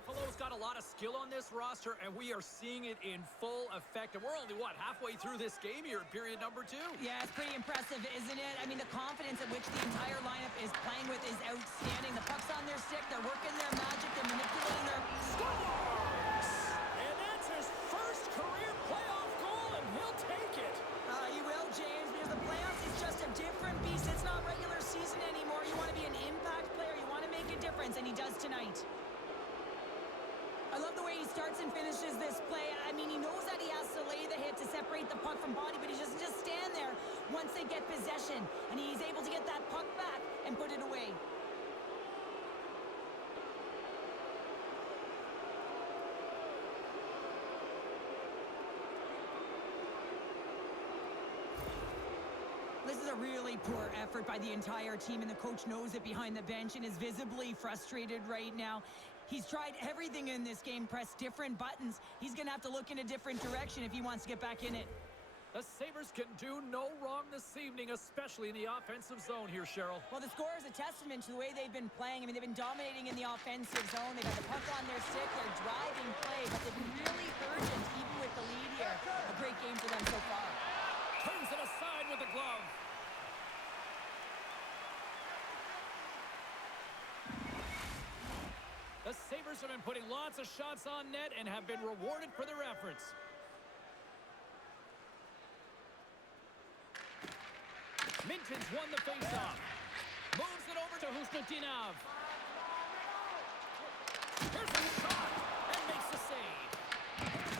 Buffalo's got a lot of skill on this roster, and we are seeing it in full effect. And we're only, what, halfway through this game here in period number 2? Yeah, it's pretty impressive, isn't it? I mean, the confidence at which the entire lineup is playing with is outstanding. The puck's on their stick. They're working their magic. They're manipulating their... Scores! And that's his first career playoff goal, and he'll take it. You will, James, because the playoffs is just a different beast. It's not regular season anymore. You want to be an impact player. You want to make a difference, and he does tonight. I love the way he starts and finishes this play. I mean, he knows that he has to lay the hit to separate the puck from body, but he doesn't just stand there once they get possession. And he's able to get that puck back and put it away. This is a really poor effort by the entire team, and the coach knows it behind the bench and is visibly frustrated right now. He's tried everything in this game, pressed different buttons. He's going to have to look in a different direction if he wants to get back in it. The Sabres can do no wrong this evening, especially in the offensive zone here, Cheryl. Well, the score is a testament to the way they've been playing. I mean, they've been dominating in the offensive zone. They've got the puck on their stick. They're driving play, but they've been really urgent, even with the lead here. A great game for them so far. Turns it aside with the glove. The Sabres have been putting lots of shots on net and have been rewarded for their efforts. Minton's won the faceoff. Moves it over to Husnutinov. Here's a shot and makes the save.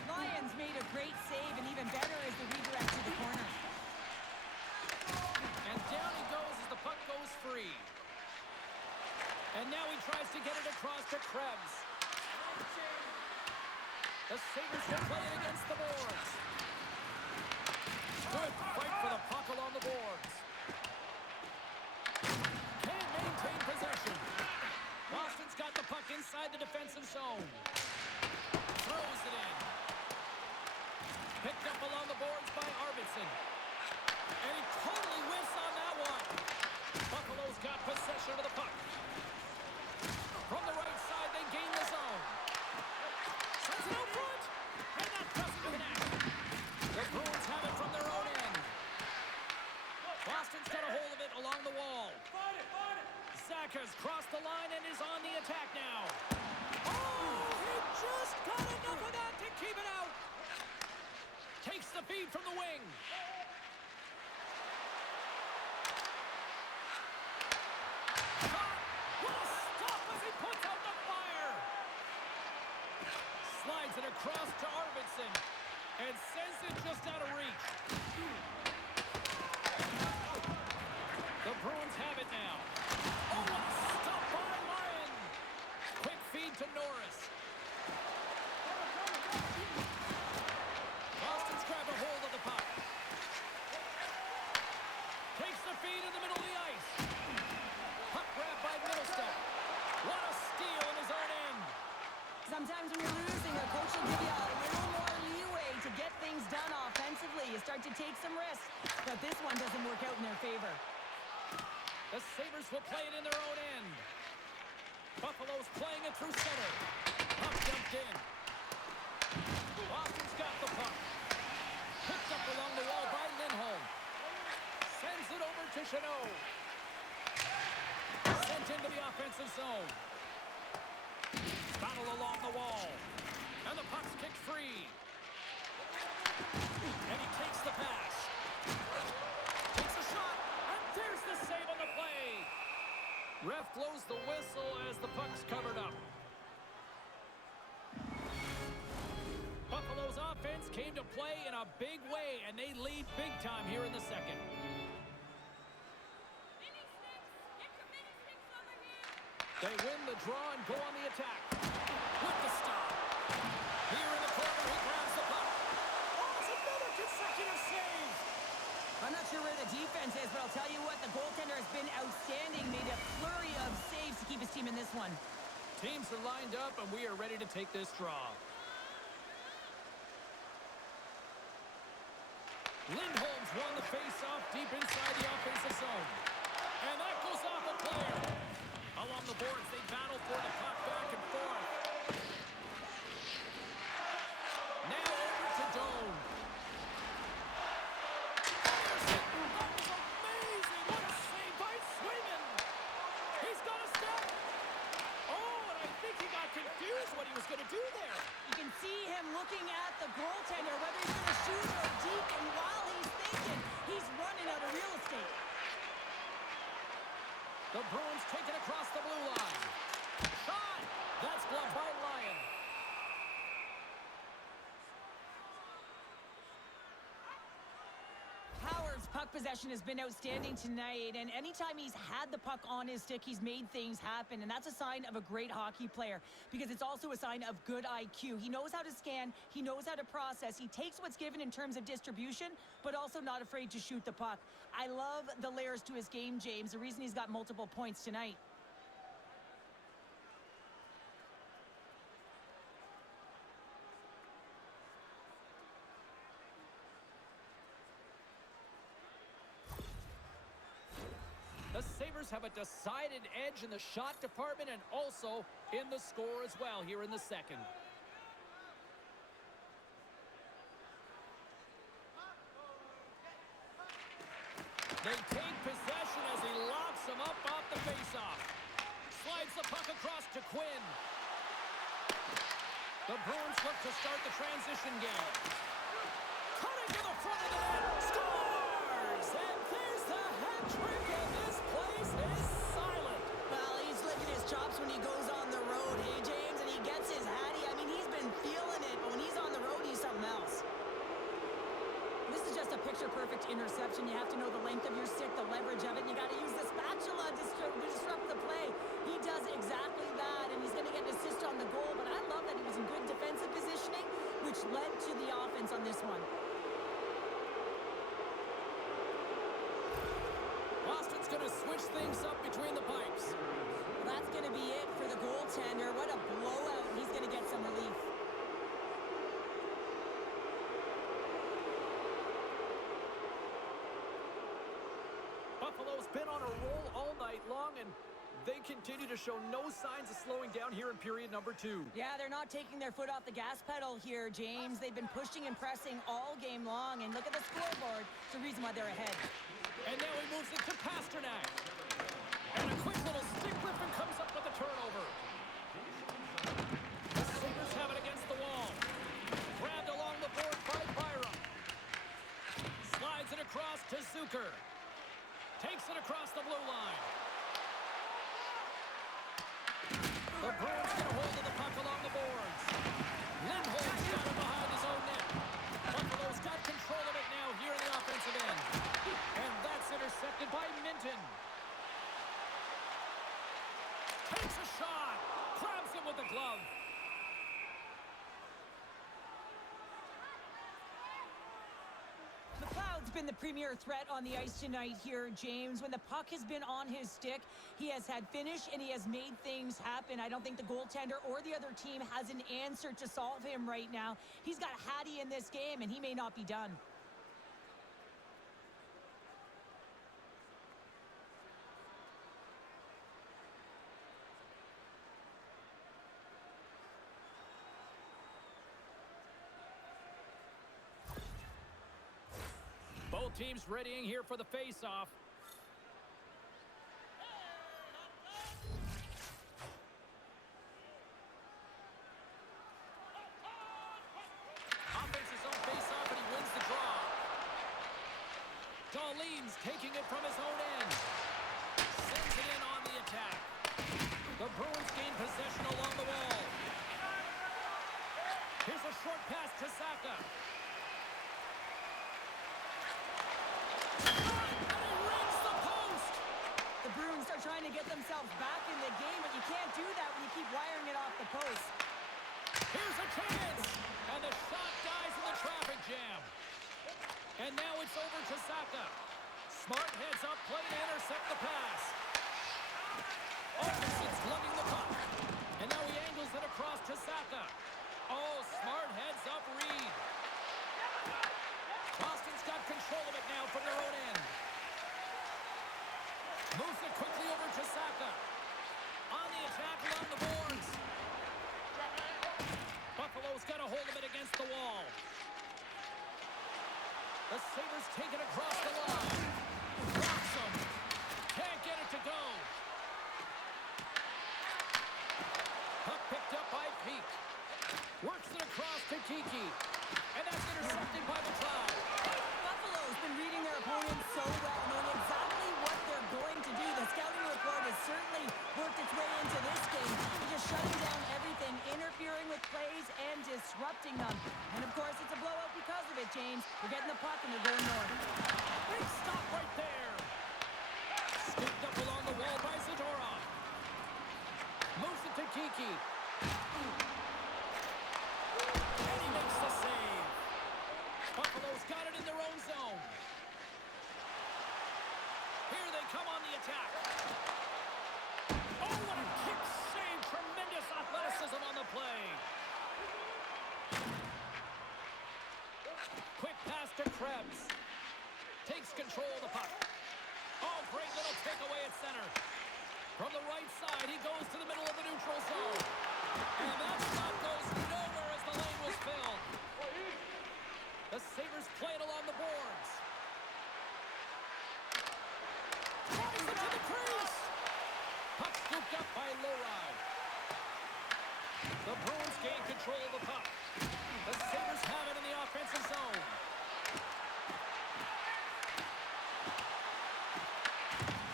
Lions made a great save, and even better is the redirect to the corner. And down he goes as the puck goes free. And now he tries to get it across to Krebs. The Sabres will play it against the boards. Good fight for the puck along the boards. Can't maintain possession. Boston's got the puck inside the defensive zone. Throws it in. Picked up along the boards by Arvidsson. And he totally whiffs on that one. Buffalo's got possession of the puck. From the right side, they gain the zone. Sends it out front. And that doesn't connect. The Bruins have it from their own end. Boston's got a hold of it along the wall. Zaka's crossed the line and is on the attack now. Oh, he just got enough of that to keep it out. Takes the feed from the wing. Slides it across to Arvidsson and sends it just out of reach. The Bruins have it now. Oh, what a stop by Lyon. Quick feed to Norris. Boston's grabbed a hold of the puck. Takes the feed in the middle of the ice. Puck grab by Middlestep. What a steal in his own end. Sometimes when you're losing, a coach will give you a little more leeway to get things done offensively. You start to take some risks, but this one doesn't work out in their favor. The Sabres will play it in their own end. Buffalo's playing it through center. Puck dumped in. Boston's got the puck. Picked up along the wall by Lindholm. Sends it over to Chanot. Sent into the offensive zone. Battle along the wall. And the puck's kicked free. And he takes the pass. Takes a shot. And there's the save on the play. Ref blows the whistle as the puck's covered up. Buffalo's offense came to play in a big way, and they lead big time here in the second. They win the draw and go on the attack. With the stop. Here in the corner, he grabs the puck. Oh, it's another consecutive save. I'm not sure where the defense is, but I'll tell you what, the goaltender has been outstanding. Made a flurry of saves to keep his team in this one. Teams are lined up, and we are ready to take this draw. Lindholm's won the face-off deep inside the offensive zone. And that goes off a player. Along the boards, they battle for the puck back and forth. The Bruins take it across the blue line. Shot! That's blocked by Lyon. Howard's puck possession has been outstanding tonight, and anytime he's had the puck on his stick, he's made things happen, and that's a sign of a great hockey player because it's also a sign of good IQ. He knows how to scan, he knows how to process, he takes what's given in terms of distribution, but also not afraid to shoot the puck. I love the layers to his game, James, the reason he's got multiple points tonight. The Sabres have a decided edge in the shot department and also in the score as well here in the second. They take possession as he locks him up off the faceoff. Slides the puck across to Quinn. The Bruins look to start the transition game. Cutting to the front of the net. Scores! And there's the hat trick, and this place is silent. Well, he's licking his chops when he goes on the road, hey, James, and he gets his hattie. I mean, he's been feeling it, but when he's on the road, he's something else. This is just a picture-perfect interception. You have to know the length of your stick, the leverage of it, and you got to use the spatula to disrupt the play. He does exactly that, and he's going to get an assist on the goal, but I love that he was in good defensive positioning, which led to the offense on this one. Boston's going to switch things up between the pipes. Well, that's going to be it for the goaltender. What a blowout. He's going to get some relief. Buffalo's been on a roll all night long, and they continue to show no signs of slowing down here in period number 2. Yeah, they're not taking their foot off the gas pedal here, James. They've been pushing and pressing all game long, and look at the scoreboard. It's the reason why they're ahead. And now he moves it to Pasternak. And a quick little stick lift and comes up with a turnover. The Sabres have it against the wall. Grabbed along the board by Byram. Slides it across to Zucker. Takes it across the blue line. The Bruins get a hold of the puck along the boards. Lindholm's got it behind his own net. Buffalo's got control of it now here in the offensive end. And that's intercepted by Minton. Takes a shot. Grabs him with the glove. McLeod's been the premier threat on the ice tonight here, James. When the puck has been on his stick, he has had finish and he has made things happen. I don't think the goaltender or the other team has an answer to solve him right now. He's got Hattie in this game, and he may not be done. Both teams readying here for the face-off. Offense's own face-off, and he wins the draw. Darlene's taking it from his own end. Sends it in on the attack. The Bruins gain possession along the wall. Here's a short pass to Saka. The Bruins are trying to get themselves back in the game, but you can't do that when you keep wiring it off the post. Here's a chance! And the shot dies in the traffic jam. And now it's over to Saka. Smart heads up, play to intercept the pass. Olsen's lugging the puck. And now he angles it across to Saka. Oh, Smart heads up, Reed. Boston's got control of it now from their own end. Moves it quickly over to Saka. On the attack along the boards. Buffalo's got a hold of it against the wall. The Sabres take it across the line. Blocks them. Can't get it to go. Puck picked up by Peak. Works it across to Kiki. And that's intercepted by McLeod. Buffalo's been reading their opponents so well, knowing exactly what they're going to do. The scouting report is Scooped up along the wall by Zadorov. Moves it to Kiki. And he makes the save. Buffalo's got it in their own zone. Here they come on the attack. Oh, what a kick save. Tremendous athleticism on the play. Quick pass to Krebs. Takes control of the puck. Oh, great little takeaway at center. From the right side, he goes to the middle of the neutral zone. And that shot goes nowhere as the lane was filled. The Sabres play it along the boards. Fires it to the crease. Puck scooped up by Lowry. The Bruins gain control of the puck. The Sabres have it in the offensive zone.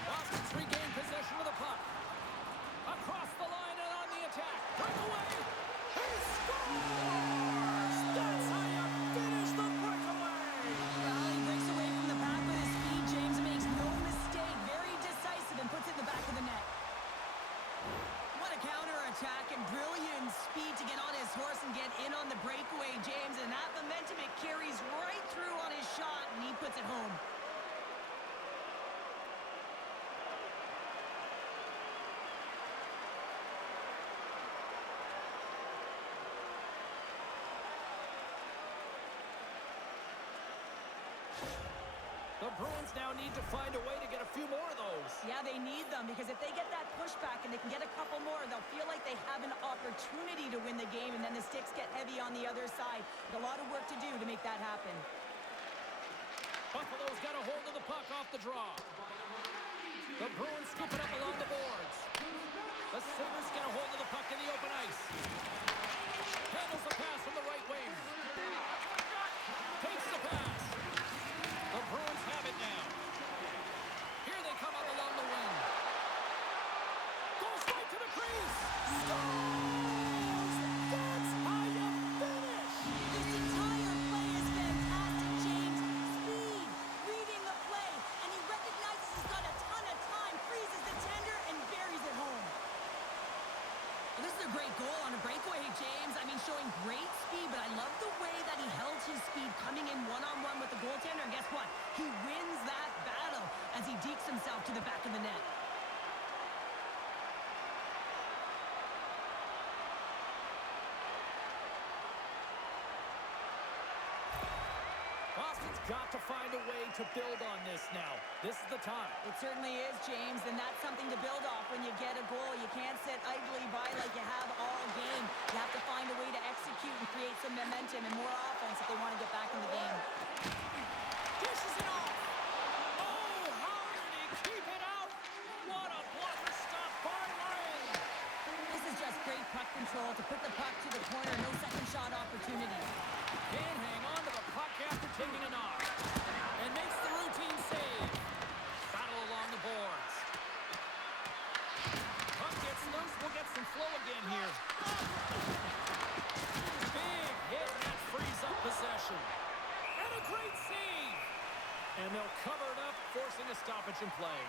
Boston's regained possession of the puck. Across the line and on the attack. Breakaway. He scores! That's how you finish the breakaway. Well, he breaks away from the back with his speed. James makes no mistake. Very decisive and puts it in the back of the net. What a counterattack and brilliant speed to get on his horse and get in on the breakaway, James. And that momentum, it carries right through on his shot, and he puts it home. The Bruins now need to find a way to get a few more of those. Yeah, they need them, because if they get that pushback and they can get a couple more, they'll feel like they have an opportunity to win the game, and then the sticks get heavy on the other side. A lot of work to do to make that happen. Buffalo's got a hold of the puck off the draw. The Bruins scoop it up along the boards. The Sabres get a hold of the puck in the open ice. Handles the pass from the right wing. Takes the pass. The Bruins have it now. Here they come up along the wing. Goes right to the crease. Scores! That's how you finish. This entire play is fantastic, James. Speed, reading the play, and he recognizes he's got a ton of time, freezes the tender, and buries it home. Well, this is a great goal on a breakaway, James. I mean, showing great speed, but I love the way that he held his speed coming in one-on-one with the goaltender, and guess what? He wins that battle as he dekes himself to the back of the net. Boston's got to find a way to build on this now. This is the time. It certainly is, James, and that's something to build off when you get a goal. You can't sit idly by like you have all game. You have to find a way to execute and create some momentum and more offense if they want to get back in the game. Dishes it off. Oh, how did he keep it out? What a blocker stop by Lane. This is just great puck control to put the puck to the corner. No second shot opportunity. Can't hang on to the puck after taking a knock. And makes the routine save. Battle along the boards. Puck gets loose. We'll get some flow again here. Big hit, and that frees up possession. And a great save. And they'll cover it up, forcing a stoppage in play.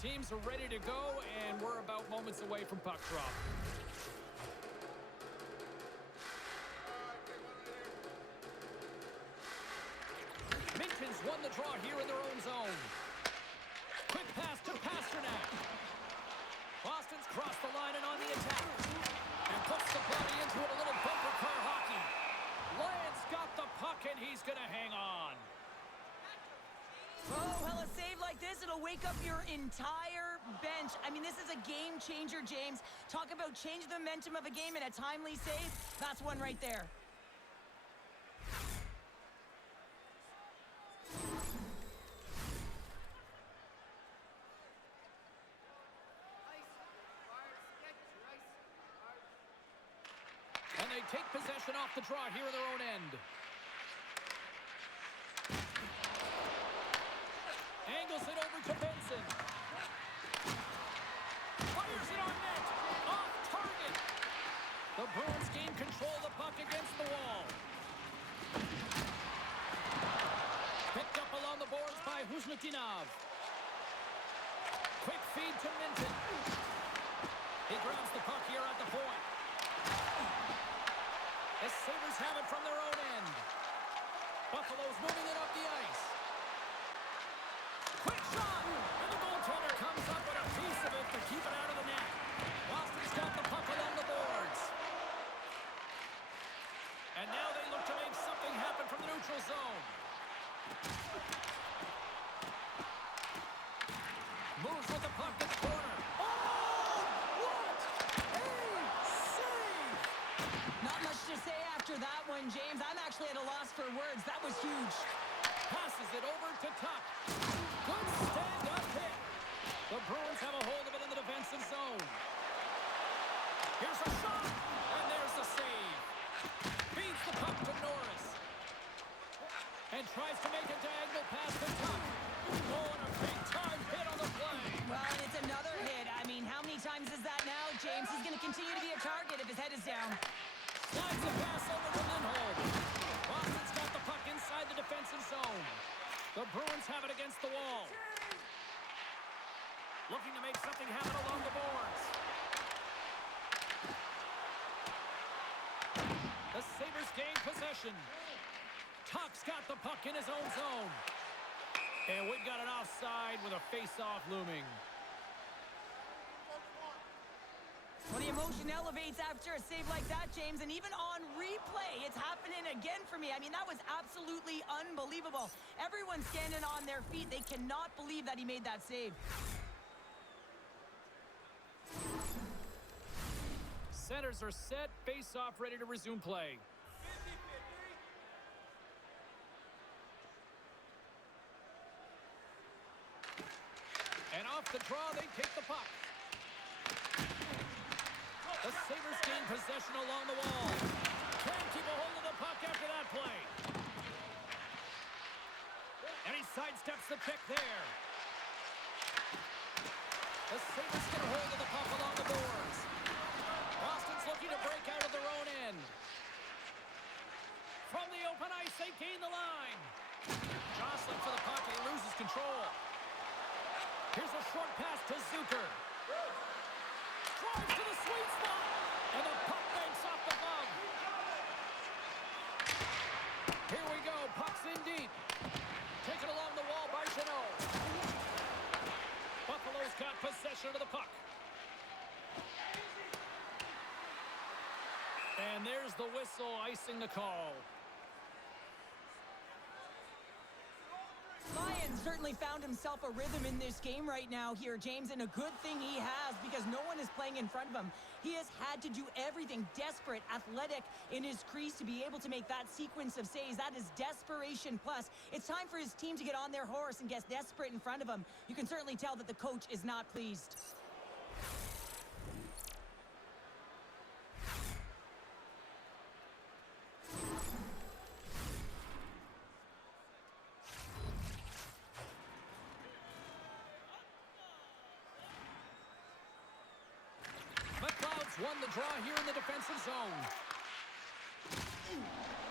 Teams are ready to go, and we're about moments away from puck drop. Minton's won the draw here in their own zone. Quick pass to Pasternak. Boston's crossed the line and on the attack. And puts the body into it, a little bumper car hockey. Lyons got the puck, and he's going to hang on. Oh, well, a save like this, it'll wake up your entire bench. I mean, this is a game changer, James. Talk about change the momentum of a game in a timely save. That's one right there. And they take possession off the draw here in their own end. Angles it over to Benson. Fires it on net. Off target. The Bruins gain control of the puck against the wall. Picked up along the boards boards by Huznutinov. Quick feed to Minton. He grabs the puck here at the point. The Sabres have it from their own end. Buffalo's moving it up the ice. Quick shot! And the goaltender comes up with a piece of it to keep it out of the net. Boston's got the puck along the boards. And now they look to make something happen from the neutral zone. Moves with the puck in the corner. Oh! What a save! Not much to say after that one, James. I'm actually at a loss for words. That was huge. Passes it over to Tuck. Good stand-up hit. The Bruins have a hold of it in the defensive zone. Here's a shot, and there's the save. Feeds the puck to Norris. And tries to make a diagonal pass to Tuck. Oh, and a big-time hit on the play. Well, and it's another hit. I mean, how many times is that now, James? He's going to continue to be a target if his head is down. Slides the pass over to Lindholm. Boston's got the puck inside the defensive zone. The Bruins have it against the wall. Looking to make something happen along the boards. The Sabres gain possession. Tuck's got the puck in his own zone. And we've got an offside with a face-off looming. Well, the emotion elevates after a save like that, James, and even on replay, it's happening again for me. I mean, that was absolutely unbelievable. Everyone's standing on their feet. They cannot believe that he made that save. Centers are set, face-off ready to resume play. And off the draw, they take the puck. The Sabres gain possession along the wall. Can't keep a hold of the puck after that play. And he sidesteps the pick there. The Sabres get a hold of the puck along the boards. Boston's looking to break out of their own end. From the open ice, they gain the line. Jostling for the puck, and he loses control. Here's a short pass to Zucker. Drives to the sweet spot, and the puck banks off the glove. Here we go, puck's in deep. Taken along the wall by Janot. Buffalo's got possession of the puck. And there's the whistle icing the call. Lion certainly found himself a rhythm in this game right now here, James, and a good thing he has because no one is playing in front of him. He has had to do everything desperate, athletic in his crease to be able to make that sequence of saves. That is desperation plus. It's time for his team to get on their horse and get desperate in front of him. You can certainly tell that the coach is not pleased. Won the draw here in the defensive zone.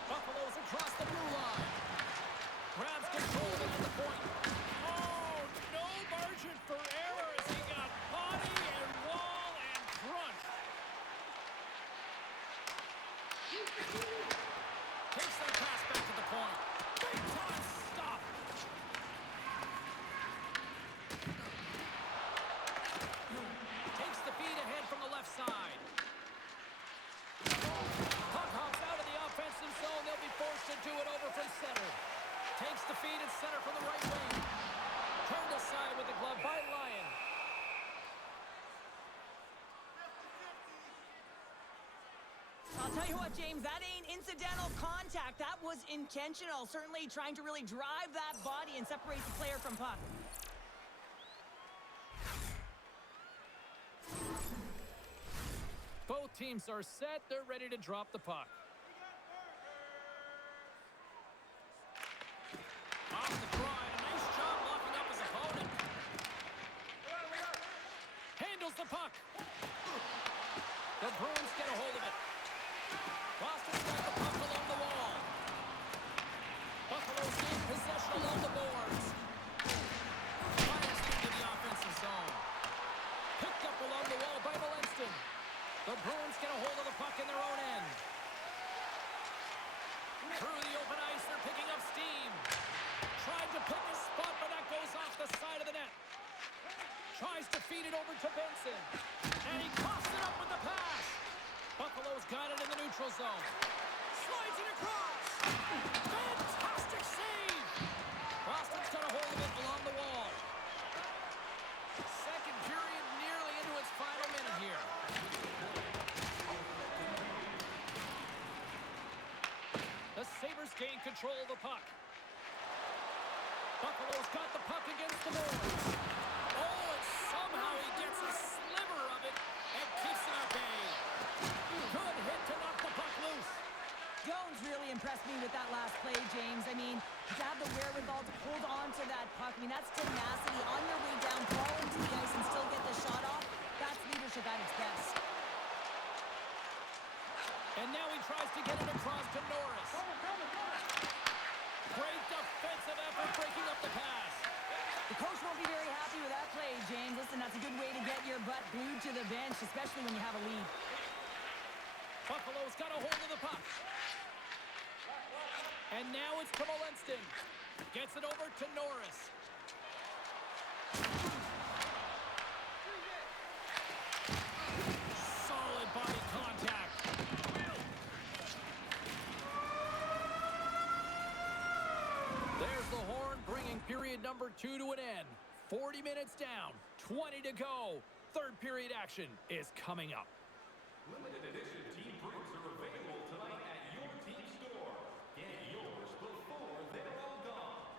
Buffalo's across the blue line. Grabs control of it at the point. Oh, no margin for error as he got body and wall and crunch. Takes that pass back to the point. Big time stop. Takes the feed ahead from the left side. Puck hops out of the offensive zone. They'll be forced to do it over from center. Takes the feed at center from the right wing. Turned aside with the glove by Lyon. I'll tell you what, James, that ain't incidental contact. That was intentional. Certainly trying to really drive that body and separate the player from puck. Both teams are set. They're ready to drop the puck. Off the try. A nice job locking up his opponent. Handles the puck. The Bruins get a hold of it. Boston's got the puck. along the wall. Buffalo's gain possession along the boards. over to Benson. And he coughs it up with the pass. Buffalo's got it in the neutral zone. Slides it across. Fantastic save. Boston's got a hold of it along the wall. Second period nearly into its final minute here. The Sabres gain control of the puck. Buffalo's got the puck against the boards. Oh, and somehow he gets a sliver of it and keeps it at bay. Good hit to knock the puck loose. Jones really impressed me with that last play, James. I mean, to have the wherewithal to hold on to that puck, I mean, that's tenacity on your way down, fall into the ice and still get the shot off. That's leadership at its best. And now he tries to get it across to Norris. Great defensive effort breaking up the pass. The coach won't be very happy with that play, James. Listen, that's a good way to get your butt glued to the bench, especially when you have a lead. Buffalo's got a hold of the puck. And now it's to Molinston. Gets it over to Norris. Solid body contact. There's the horn, bringing period number 2 to an end. 40 minutes down, 20 to go. Third period action is coming up. Limited edition team prints are available tonight at your team store. Get yours before they're all gone.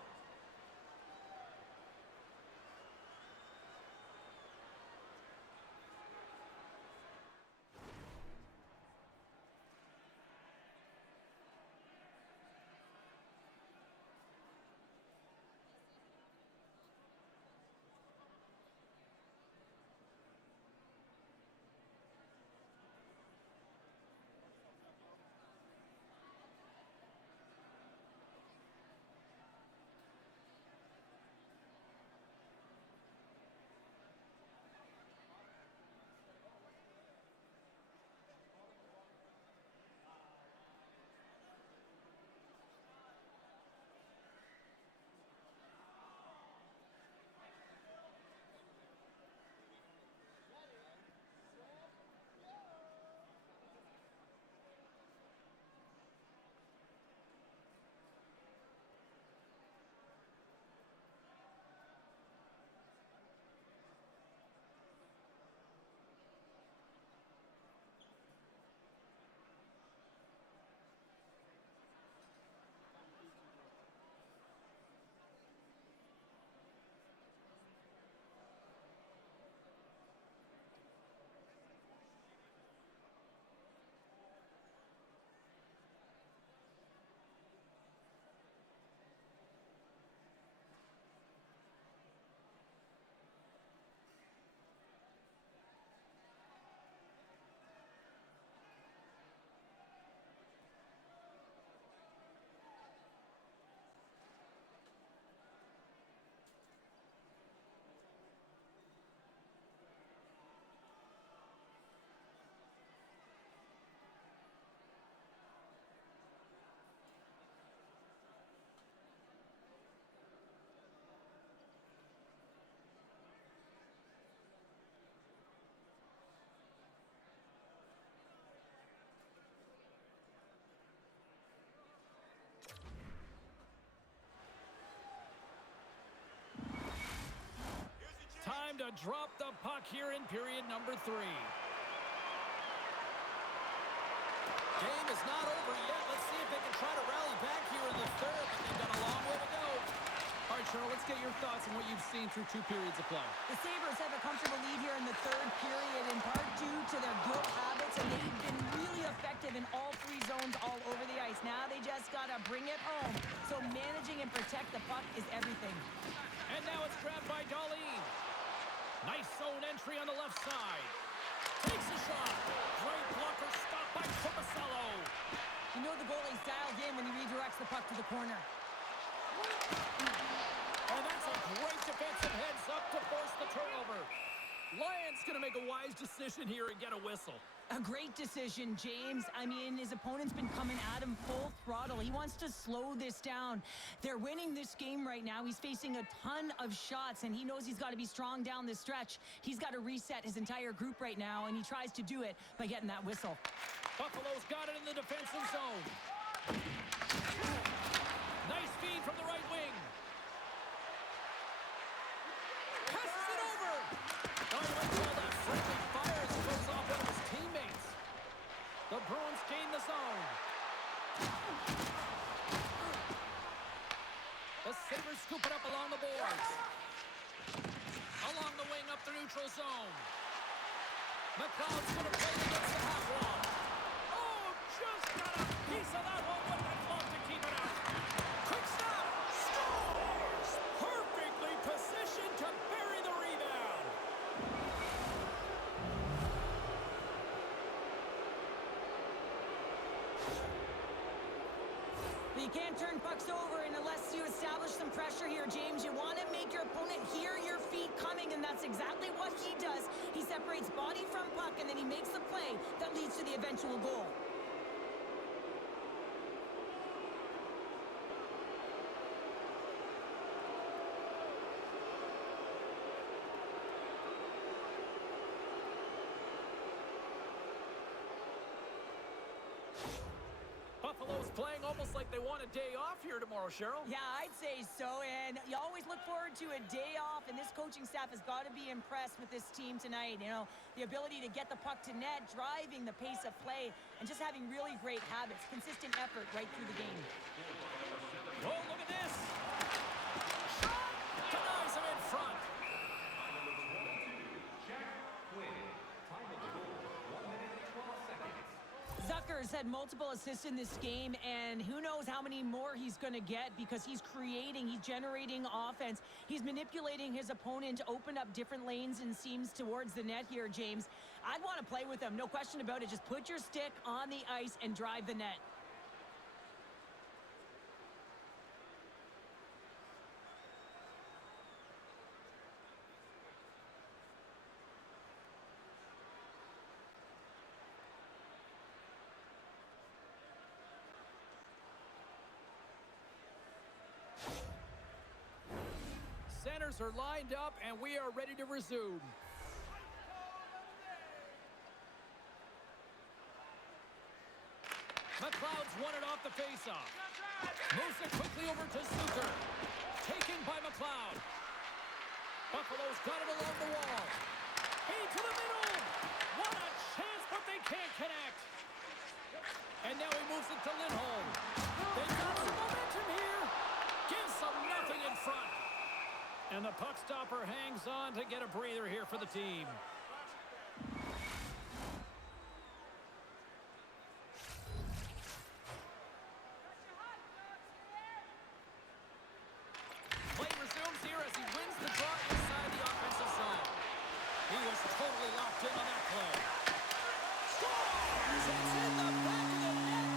Time to drop the puck here in period number 3. Game is not over yet. Let's see if they can try to rally back here in the third, but they've got a long way to go. All right, Cheryl, let's get your thoughts on what you've seen through 2 periods of play. The Sabres have a comfortable lead here in the third period, in part due to their good habits, and they've been really effective in all 3 zones all over the ice. Now they just got to bring it home. So managing and protect the puck is everything. And now it's grabbed by Darlene. Nice zone entry on the left side. Takes a shot. Great blocker stopped by Tomasello. You know the goalie's dialed in when he redirects the puck to the corner. And that's a great defensive heads up to force the turnover. Lions going to make a wise wise decision here and get a whistle. A great decision, James. I mean, his opponent's been coming at him full throttle. He wants to slow this down. They're winning this game right now. He's facing a ton of shots, and he knows he's got to be strong down this stretch. He's got to reset his entire group right now, and he tries to do it by getting that whistle. Buffalo's got it in the defensive zone. Nice feed from the right wing. Passes it over. Oh, you might call that friendly fire as he goes off one of his teammates. The Bruins gain the zone. The Sabres scoop it up along the boards. Along the wing up the neutral zone. McLeod's going to play against the half wall. Oh, just got a piece of that one with that glove to keep it out. Quick stop. Scores! Perfectly positioned to bury the rebound. You can't turn pucks over unless you establish some pressure here, James. You want to make your opponent hear your feet coming, and that's exactly what he does. He separates body from puck, and then he makes the play that leads to the eventual goal. Buffalo's playing almost like they want a day off here tomorrow, Cheryl. Yeah, I'd say so, and you always look forward to a day off, and this coaching staff has got to be impressed with this team tonight. You know, the ability to get the puck to net, driving the pace of play, and just having really great habits, consistent effort right through the game. Oh, look at this. Shot! Denies him in front. Zucker's had multiple assists in this game, and who knows how many more he's going to get because he's creating, he's generating offense. He's manipulating his opponent to open up different lanes and seams towards the net here, James. I'd want to play with him, no question about it. Just put your stick on the ice and drive the net. Centers are lined up, and we are ready to resume. McLeod's won it off the faceoff. Moves it quickly over to Suter. Taken by McLeod. Buffalo's got it along the wall. Into the middle. What a chance, but they can't connect. And now he moves it to Lindholm. They've got some momentum here. Gives them nothing in front. And the puck stopper hangs on to get a breather here for the team. Play resumes here as he wins the draw inside the offensive zone. He was totally locked in on that play. Scores! It's in the back of the net,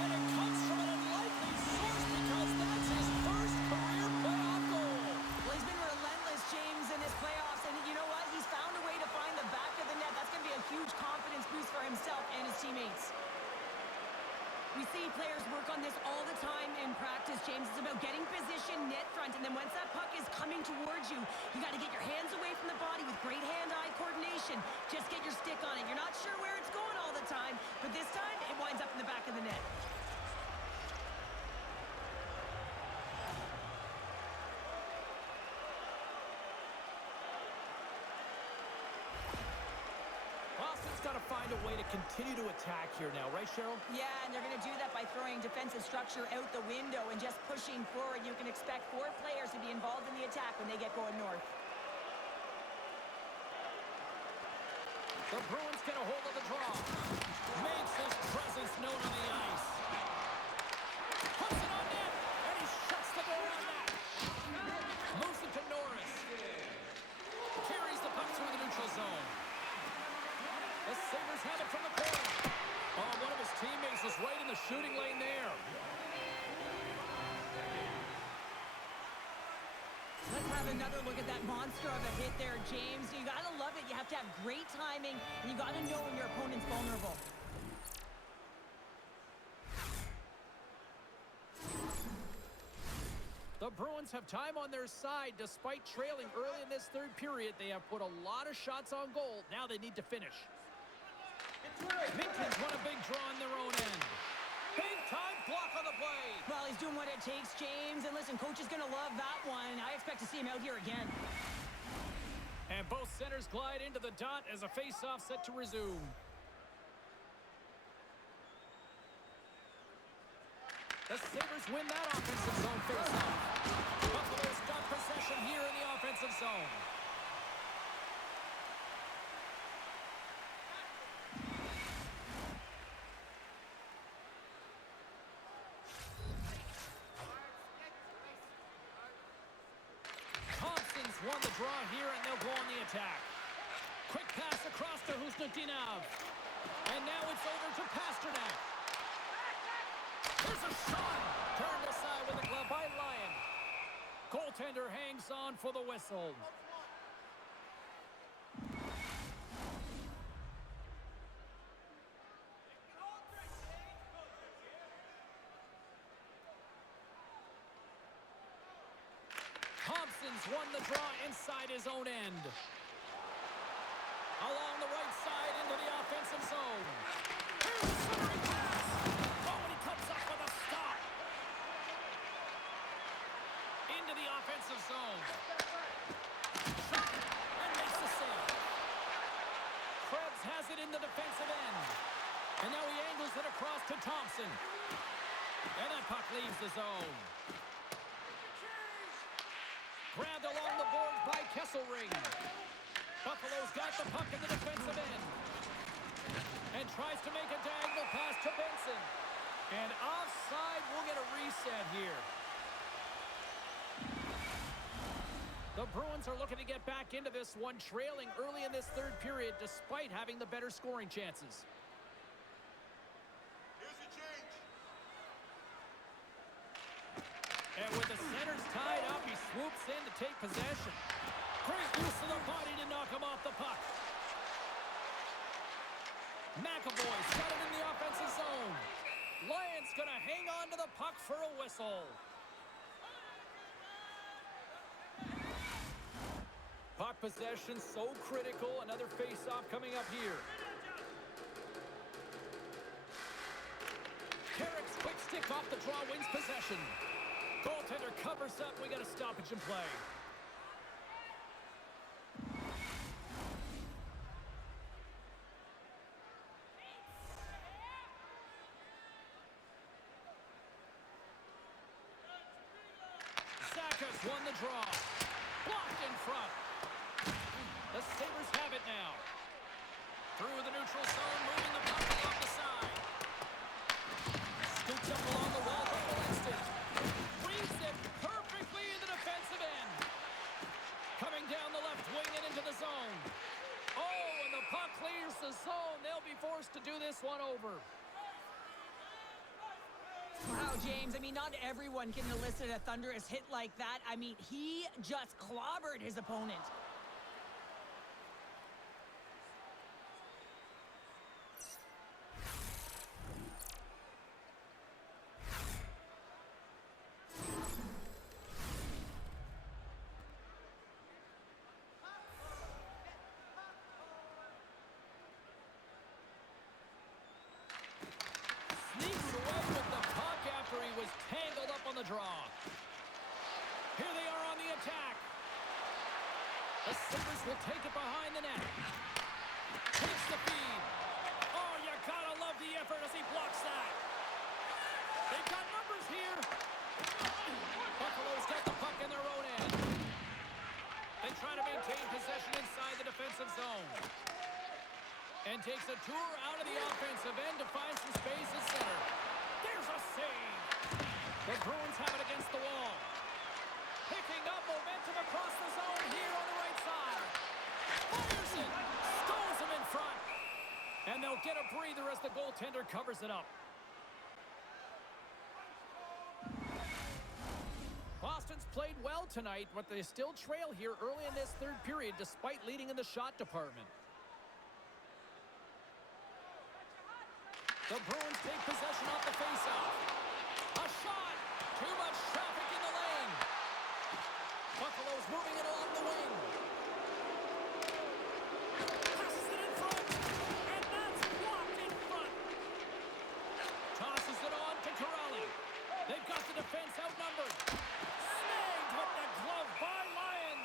and it comes from an unlikely source because that's his first career playoff goal. Well, he's been relentless, James, in his playoffs, and you know what? He's found a way to find the back of the net. That's going to be a huge confidence boost for himself and his teammates. We see players work on this all the time in practice, James. It's about getting position net front, and then once that puck is coming towards you, you got to get your hands away from the body with great hand-eye coordination. Just get your stick on it. You're not sure where it's going all the time, but this time it winds up in the back of the net. Boston's got to find a way to continue to attack here now, right, Cheryl? Yeah, and they're going to do that by throwing defensive structure out the window and just pushing forward. You can expect 4 players to be involved in the attack when they get going north. The Bruins get a hold of the draw. Makes his presence known on the ice. Puts it on net, and he shuts the door on that. Moves it to Norris. Carries the puck through the neutral zone. The Sabres have it from the corner. Oh, one of his teammates was right in the shooting lane there. Let's have have another look at that monster of a hit there, James. You got to love it. You have to have great timing, and you got to know when your opponent's vulnerable. The Bruins have time on their side. Despite trailing early in this third period, they have put a lot of shots on goal. Now they need to finish. Minton's won a big draw on their own end. Big time block on the play. Well, he's doing what it takes, James. And listen, coach is going to love that one. I expect to see him out here again. And both centers glide into the dot as a face-off set to resume. The Sabres win that offensive zone face-off. Buffalo's got possession here in the offensive zone. Thompson's won the draw here, and they'll go on the attack. Quick pass across to Husnutinov. And now it's over to Pasternak. There's a shot! Turned aside with a glove by Lyon. Goaltender hangs on for the whistle. Thompson's won the draw inside his own end. Along the right side into the offensive zone. Here's the centering pass. Oh, and he comes up with a stop. Into the offensive zone. Shot and makes the save. Krebs has it in the defensive end. And now he angles it across to Thompson. And that puck leaves the zone. Grabbed along the boards by Kesselring. Buffalo's got the puck in the defensive end. And tries to make a diagonal pass to Benson. And offside, we'll get a reset here. The Bruins are looking to get back into this one, trailing early in this third period despite having the better scoring chances. And with the centers tied up, he swoops in to take possession. Great use of the body to knock him off the puck. McAvoy's got it in the offensive zone. Lyon's going to hang on to the puck for a whistle. Puck possession so critical. Another face-off coming up here. Carrick's quick stick off the draw wins possession. Goaltender covers up. We got a stoppage in play. Zacha's won the draw. Blocked in front. The Sabres have it now. Through the neutral zone, moving the puck along the side. Scoots up along the wall by Winston. Reads it perfectly in the defensive end. Coming down the left wing and into the zone. Oh, and the puck clears the zone. They'll be forced to do this one over. Wow, James, I mean, not everyone can elicit a thunderous hit like that. I mean, he just clobbered his opponent. Sneaks away with the puck after he was tangled up on the draw. Here they are on the attack. The Sabres will take it behind the net. Takes the feed. Oh, you gotta love the effort as he blocks that. They've got numbers here. Buffalo's got the puck in their own end. They try to maintain possession inside the defensive zone. And takes a tour out of the offensive end to find some space at center. There's a save. The Bruins have it against the wall. Picking up momentum across the zone here on the right side. Fires it. Stones him in front. And they'll get a breather as the goaltender covers it up. Boston's played well tonight, but they still trail here early in this third period despite leading in the shot department. The Bruins take possession off the faceoff. A shot! Too much traffic in the lane. Buffalo's moving it along the wing. Passes it in front. And that's blocked in front. Tosses it on to Corrali. They've got the defense outnumbered. Snagged with the glove by Lyon.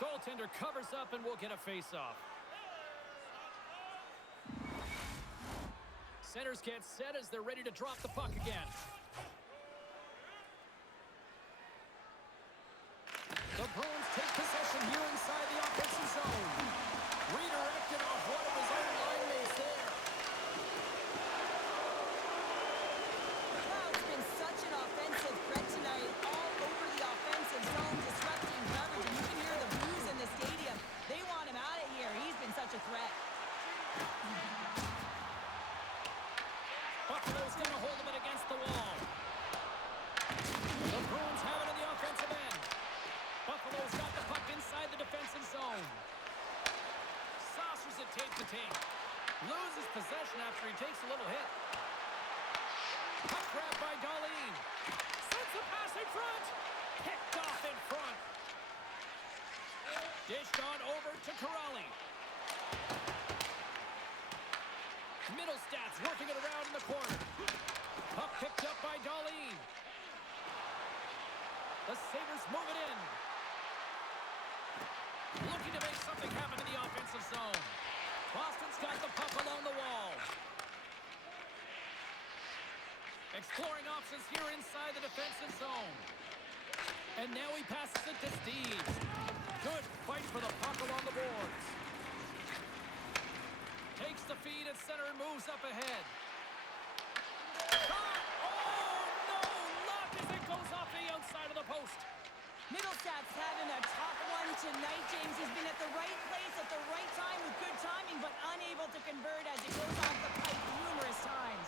Goaltender covers up and will get a faceoff. Centers get set as they're ready to drop the puck again. The Bruins take possession here inside the offensive zone. Redirected off one of his own line mates there. Wow, it's been such an offensive threat tonight, all over the offensive zone, disrupting coverage, and you can hear the Blues in the stadium. They want him out of here. He's been such a threat. Buffalo's going to hold him against the wall. The Bruins have it on the offensive end. Buffalo's got the puck inside the defensive zone. Saucers it tape to tape. Loses possession after he takes a little hit. Puck grab by Darlene. Sends a pass in front. Picked off in front. Dished on over to Corrali. Middle stats working it around in the corner. Puck picked up by Darlene. The Sabres move it in. Looking to make something happen in the offensive zone. Boston's got the puck along the wall. Exploring options here inside the defensive zone. And now he passes it to Steves. Good fight for the puck along the boards. Takes the feed at center and moves up ahead. Shot! Oh, no! Luck as it goes off the outside of the post. Middlestats having a tough one tonight, James. He's been at the right place at the right time with good timing, but unable to convert as it goes off the pipe numerous times.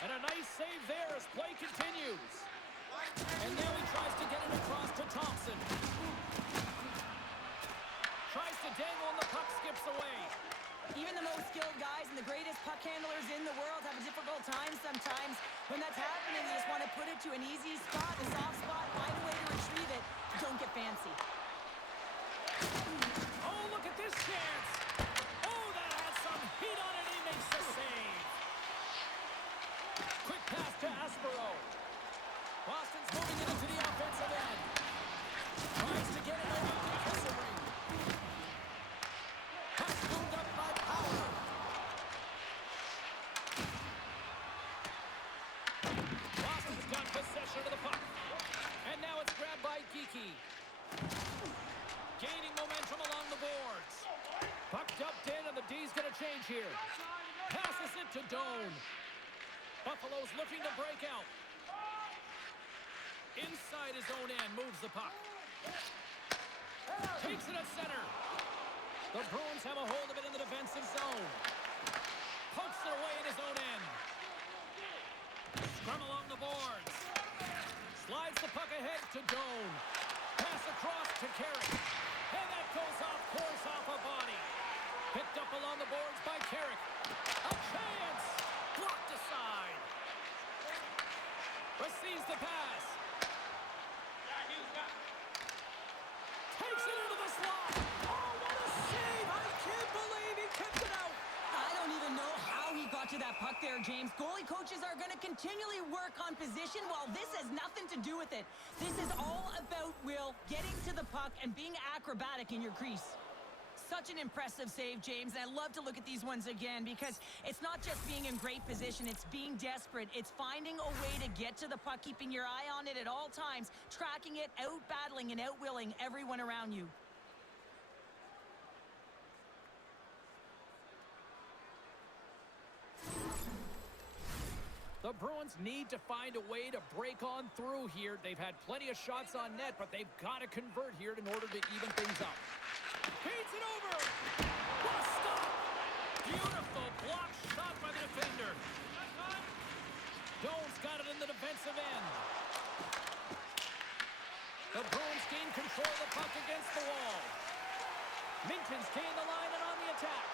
And a nice save there as play continues. And now he tries to get it across to Thompson. Tries to dangle and the puck skips away. Even the most skilled guys and the greatest puck handlers in the world have a difficult time sometimes. When that's happening, you just want to put it to an easy spot, a soft spot, find a way to retrieve it. Don't get fancy. Oh, look at this chance. Oh, that had some heat on it. He makes the save. Quick pass to Aspero. Boston's moving it into the offensive end. Tries to get it over to Kissering. Puck moved up by Power. Boston's got possession of the puck. And now it's grabbed by Geekie. Gaining momentum along the boards. Puck dumped in, and the D's going to change here. Passes it to Doan. Buffalo's looking to break out. Inside his own end, moves the puck. Takes it at center. The Bruins have a hold of it in the defensive zone. Pokes it away in his own end. Scrum along the boards. Slides the puck ahead to Doan. Pass across to Carrick. And that goes off course off a body. Picked up along the boards by Carrick. A chance! Blocked aside. Receives the pass. Takes it into the slot. Oh, what a save! I can't believe he kept it out. I don't even know how he got to that puck there, James. Goalie coaches are going to continually work on position while this has nothing to do with it. This is all about Will getting to the puck and being acrobatic in your crease. Such an impressive save, James, and I love to look at these ones again because it's not just being in great position, it's being desperate. It's finding a way to get to the puck, keeping your eye on it at all times, tracking it, out-battling and out-willing everyone around you. The Bruins need to find a way to break on through here. They've had plenty of shots on net, but they've got to convert here in order to even things up. Feeds it over. What a stop. Beautiful block shot by the defender. Doan's got it in the defensive end. The Bruins gain control of the puck against the wall. Minton's gained the line and on the attack.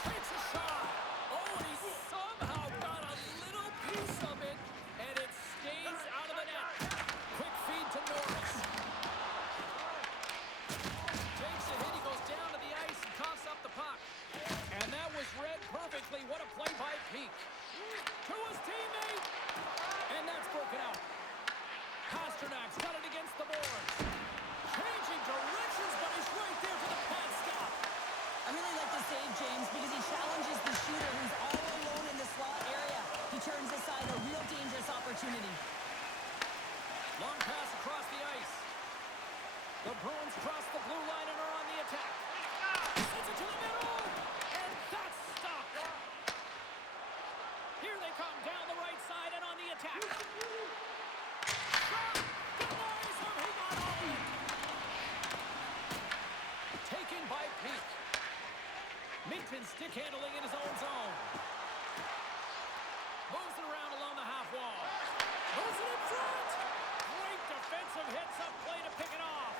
Takes a shot. Oh, and he somehow got a little piece of it, and it stays out of the net. Quick feed to Norris. Takes a hit. He goes down to the ice and coughs up the puck. And that was read perfectly. What a play by Peak. To his teammate. And that's broken out. Pasternak's got it against the boards. Changing directions, but he's right there for the pad stop. I really like the save, James, because he challenges the shooter who's all alone in the slot area. He turns aside a real dangerous opportunity. Long pass across the ice. The Bruins cross the blue line and are on the attack. Sends it to the middle, and that's stopped. Here they come down the right side and on the attack. Shot! Denies him! He got all of it! Taken by Peak. Minton stick handling in his own zone. Moves it around along the half wall. Moves it in front! Great defensive hits up play to pick it off.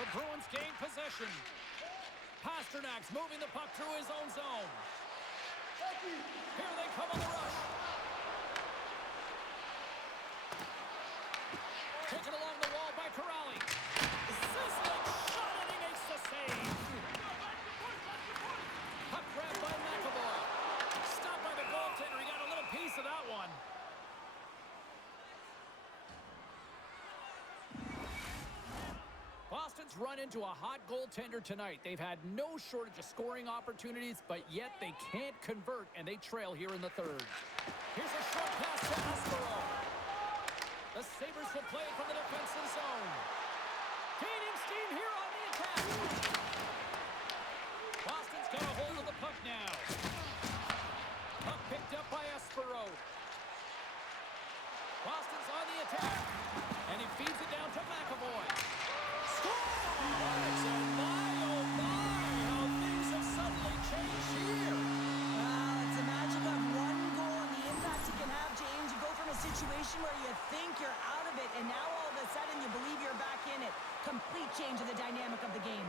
The Bruins gain possession. Pasternak's moving the puck through his own zone. Here they come on the rush. Taken along the wall by Corrali. Sizzling shot, and he makes the save. Puck grabbed by McAvoy. Stopped by the goaltender. He got a little piece of that one. Boston's run into a hot goaltender tonight. They've had no shortage of scoring opportunities, but yet they can't convert, and they trail here in the third. Here's a short pass to Aspero. The Sabres will play it from the defensive zone. Gaining steam here on the attack. Boston's got a hold of the puck now. Puck picked up by Aspero. Boston's on the attack, and he feeds it down to McAvoy. Scores! And my, oh my, how things have suddenly changed here. It's the magic of one goal and the impact it can have, James. You go from a situation where you think you're out of it, and now all of a sudden you believe you're back in it. Complete change of the dynamic of the game.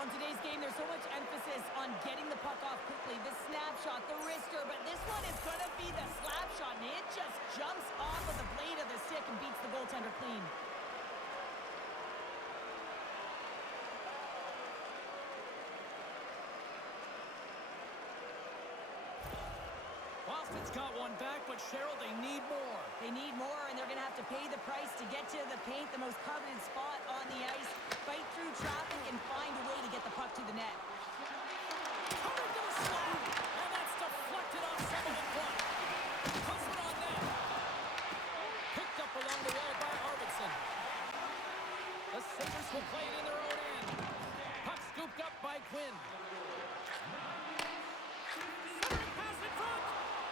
On today's game, there's so much emphasis on getting the puck off quickly, the snapshot, the wrister, but this one is going to be the slap shot, and it just jumps off of the blade of the stick and beats the goaltender clean. Boston's got one back, but Cheryl, they need more. They need more, and they're going to have to pay the price to get to the paint, the most coveted spot on the ice, fight through traffic, and find a way to get the puck to the net. Coming to the slot, and that's deflected off some of the front. Puts it on net. Picked up along the wall by Arvidsson. The Sabres will play it in their own end. Puck scooped up by Quinn. Centering pass in front,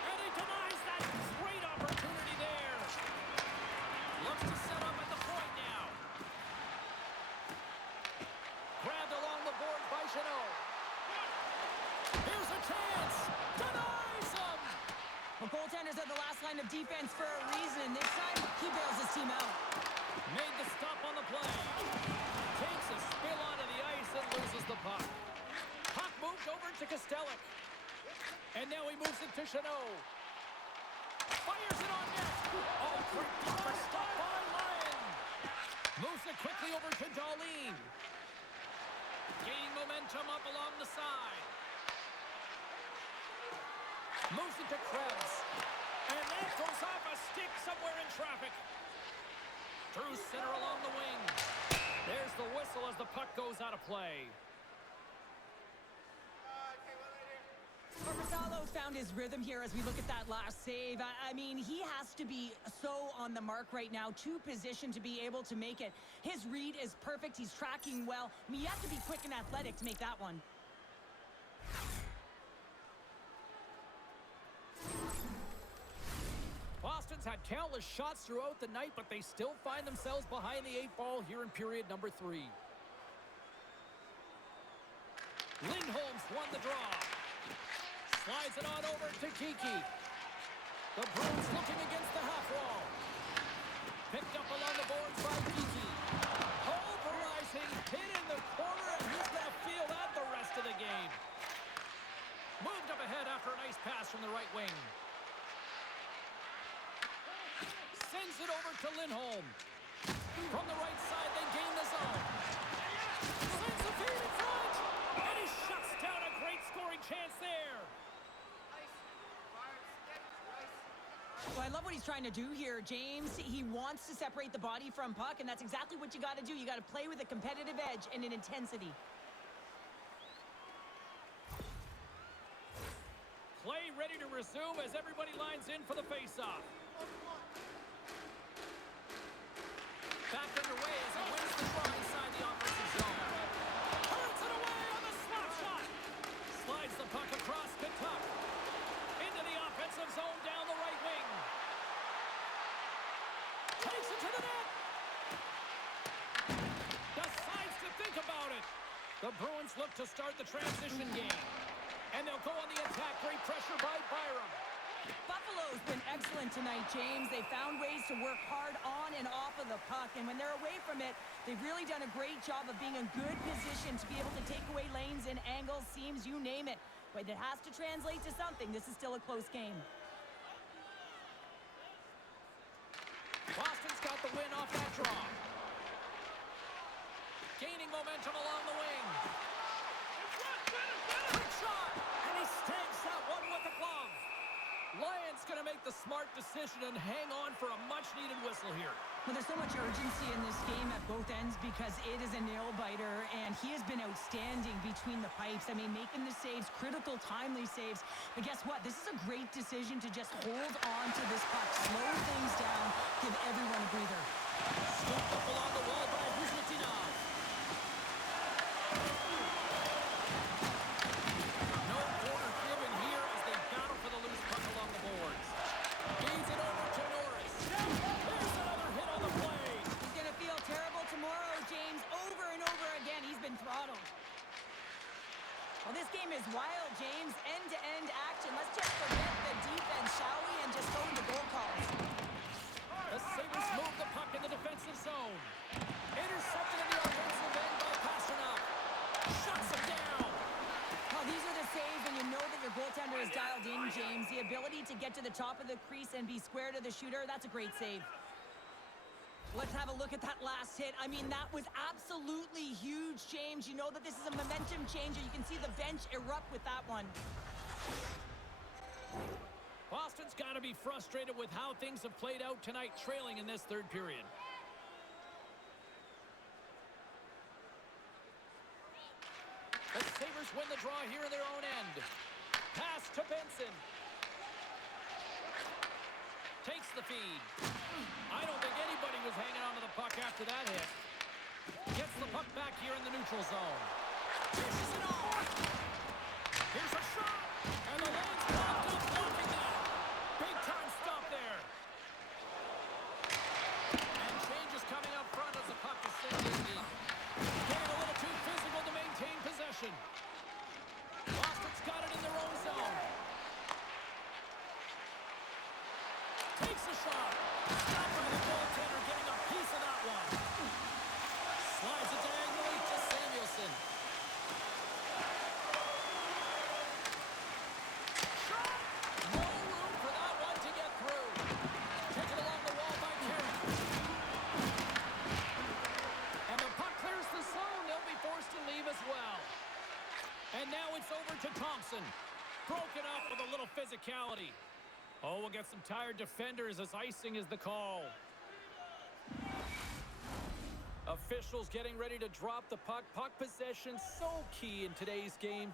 and he denies that great opportunity there. Looks to set up at the point now. Grabbed along the board by Chanot. Here's a chance. Denies him. Well, goaltenders are the last line of defense for a reason. This time, he bails his team out. Made the stop on the play. Takes a spill onto the ice and loses the puck. Puck moved over to Kostelic. And now he moves it to Chanot. Fires it on net. Oh, great blocker stop by Lyon. Moves it quickly over to Darlene. Gaining momentum up along the side. Moves it to Krebs. And that goes off a stick somewhere in traffic. Through center along the wing. There's the whistle as the puck goes out of play. Marcelo found his rhythm here as we look at that last save. I mean, he has to be so on the mark right now, too positioned to be able to make it. His read is perfect. He's tracking well. I mean, you have to be quick and athletic to make that one. Boston's had countless shots throughout the night, but they still find themselves behind the 8 ball here in period number 3. Lindholm's won the draw. Slides it on over to Kiki. The Bruins looking against the half wall. Picked up along the boards by Geeky. Pulverizing hit in the corner, and he's going to feel that the rest of the game. Moved up ahead after a nice pass from the right wing. Sends it over to Lindholm. From the right side, they gain the zone. Sends the feed in front. And he shuts down a great scoring chance there. Well, I love what he's trying to do here, James. He wants to separate the body from puck, and that's exactly what you got to do. You got to play with a competitive edge and an intensity. Play ready to resume as everybody lines in for the face-off. Back underway as he wins the draw inside the offensive zone. Turns it away on the slap shot. Slides the puck across Katuck. Into the offensive zone down the right wing. Takes it to the net. Decides to think about it. The Bruins look to start the transition game. And they'll go on the attack. Great pressure by Byram. Buffalo's been excellent tonight, James. They found ways to work hard on and off of the puck, and when they're away from it, they've really done a great job of being in good position to be able to take away lanes and angles, seams, you name it. But it has to translate to something. This is still a close game. Boston's got the win off that draw. Gaining momentum along the wing. Quick shot, and he stamps that one with the glove. Lions going to make the smart decision and hang on for a much-needed whistle here. Well, there's so much urgency in this game at both ends because it is a nail-biter, and he has been outstanding between the pipes. I mean, making the saves, critical, timely saves. But guess what? This is a great decision to just hold on to this puck, slow things down, give everyone a breather. Scooped up along the wall by Kuzmitinov. No corner given here as they battle for the loose puck along the boards. Feeds it over to Norris. There's another hit on the play. He's going to feel terrible tomorrow, James. Over and over again, he's been throttled. Well, this game is wild, James. End-to-end action. Let's just forget the defense, shall we, and just go to the goal calls. The Sabres move the puck in the defensive zone. Intercepted in the offensive end by Pasternak. Shuts him down. Well, these are the saves when you know that your goaltender is dialed in, James. The ability to get to the top of the crease and be square to the shooter, that's a great save. Let's have a look at that last hit. I mean, that was absolutely huge, James. You know that this is a momentum changer. You can see the bench erupt with that one. Boston's got to be frustrated with how things have played out tonight, trailing in this third period. The Sabres win the draw here in their own end. Pass to Benson. Takes the feed. I don't think anybody was hanging on to the puck after that hit. Gets the puck back here in the neutral zone. Dishes it off. Here's a shot. And the lane's blocked up, blocking that. Big time stop there. And change is coming up front as the puck is sent in deep. Getting a little too physical to maintain possession. Boston's got it in their own zone. Takes a shot. Stopped by the goaltender, getting a piece of that one. Slides it diagonally to Samuelson. Shot! No room for that one to get through. Taken along the wall by Carey. And the puck clears the zone. They'll be forced to leave as well. And now it's over to Thompson. Broken up with a little physicality. Oh, we'll get some tired defenders as icing is the call. Officials getting ready to drop the puck. Puck possession so key in today's game.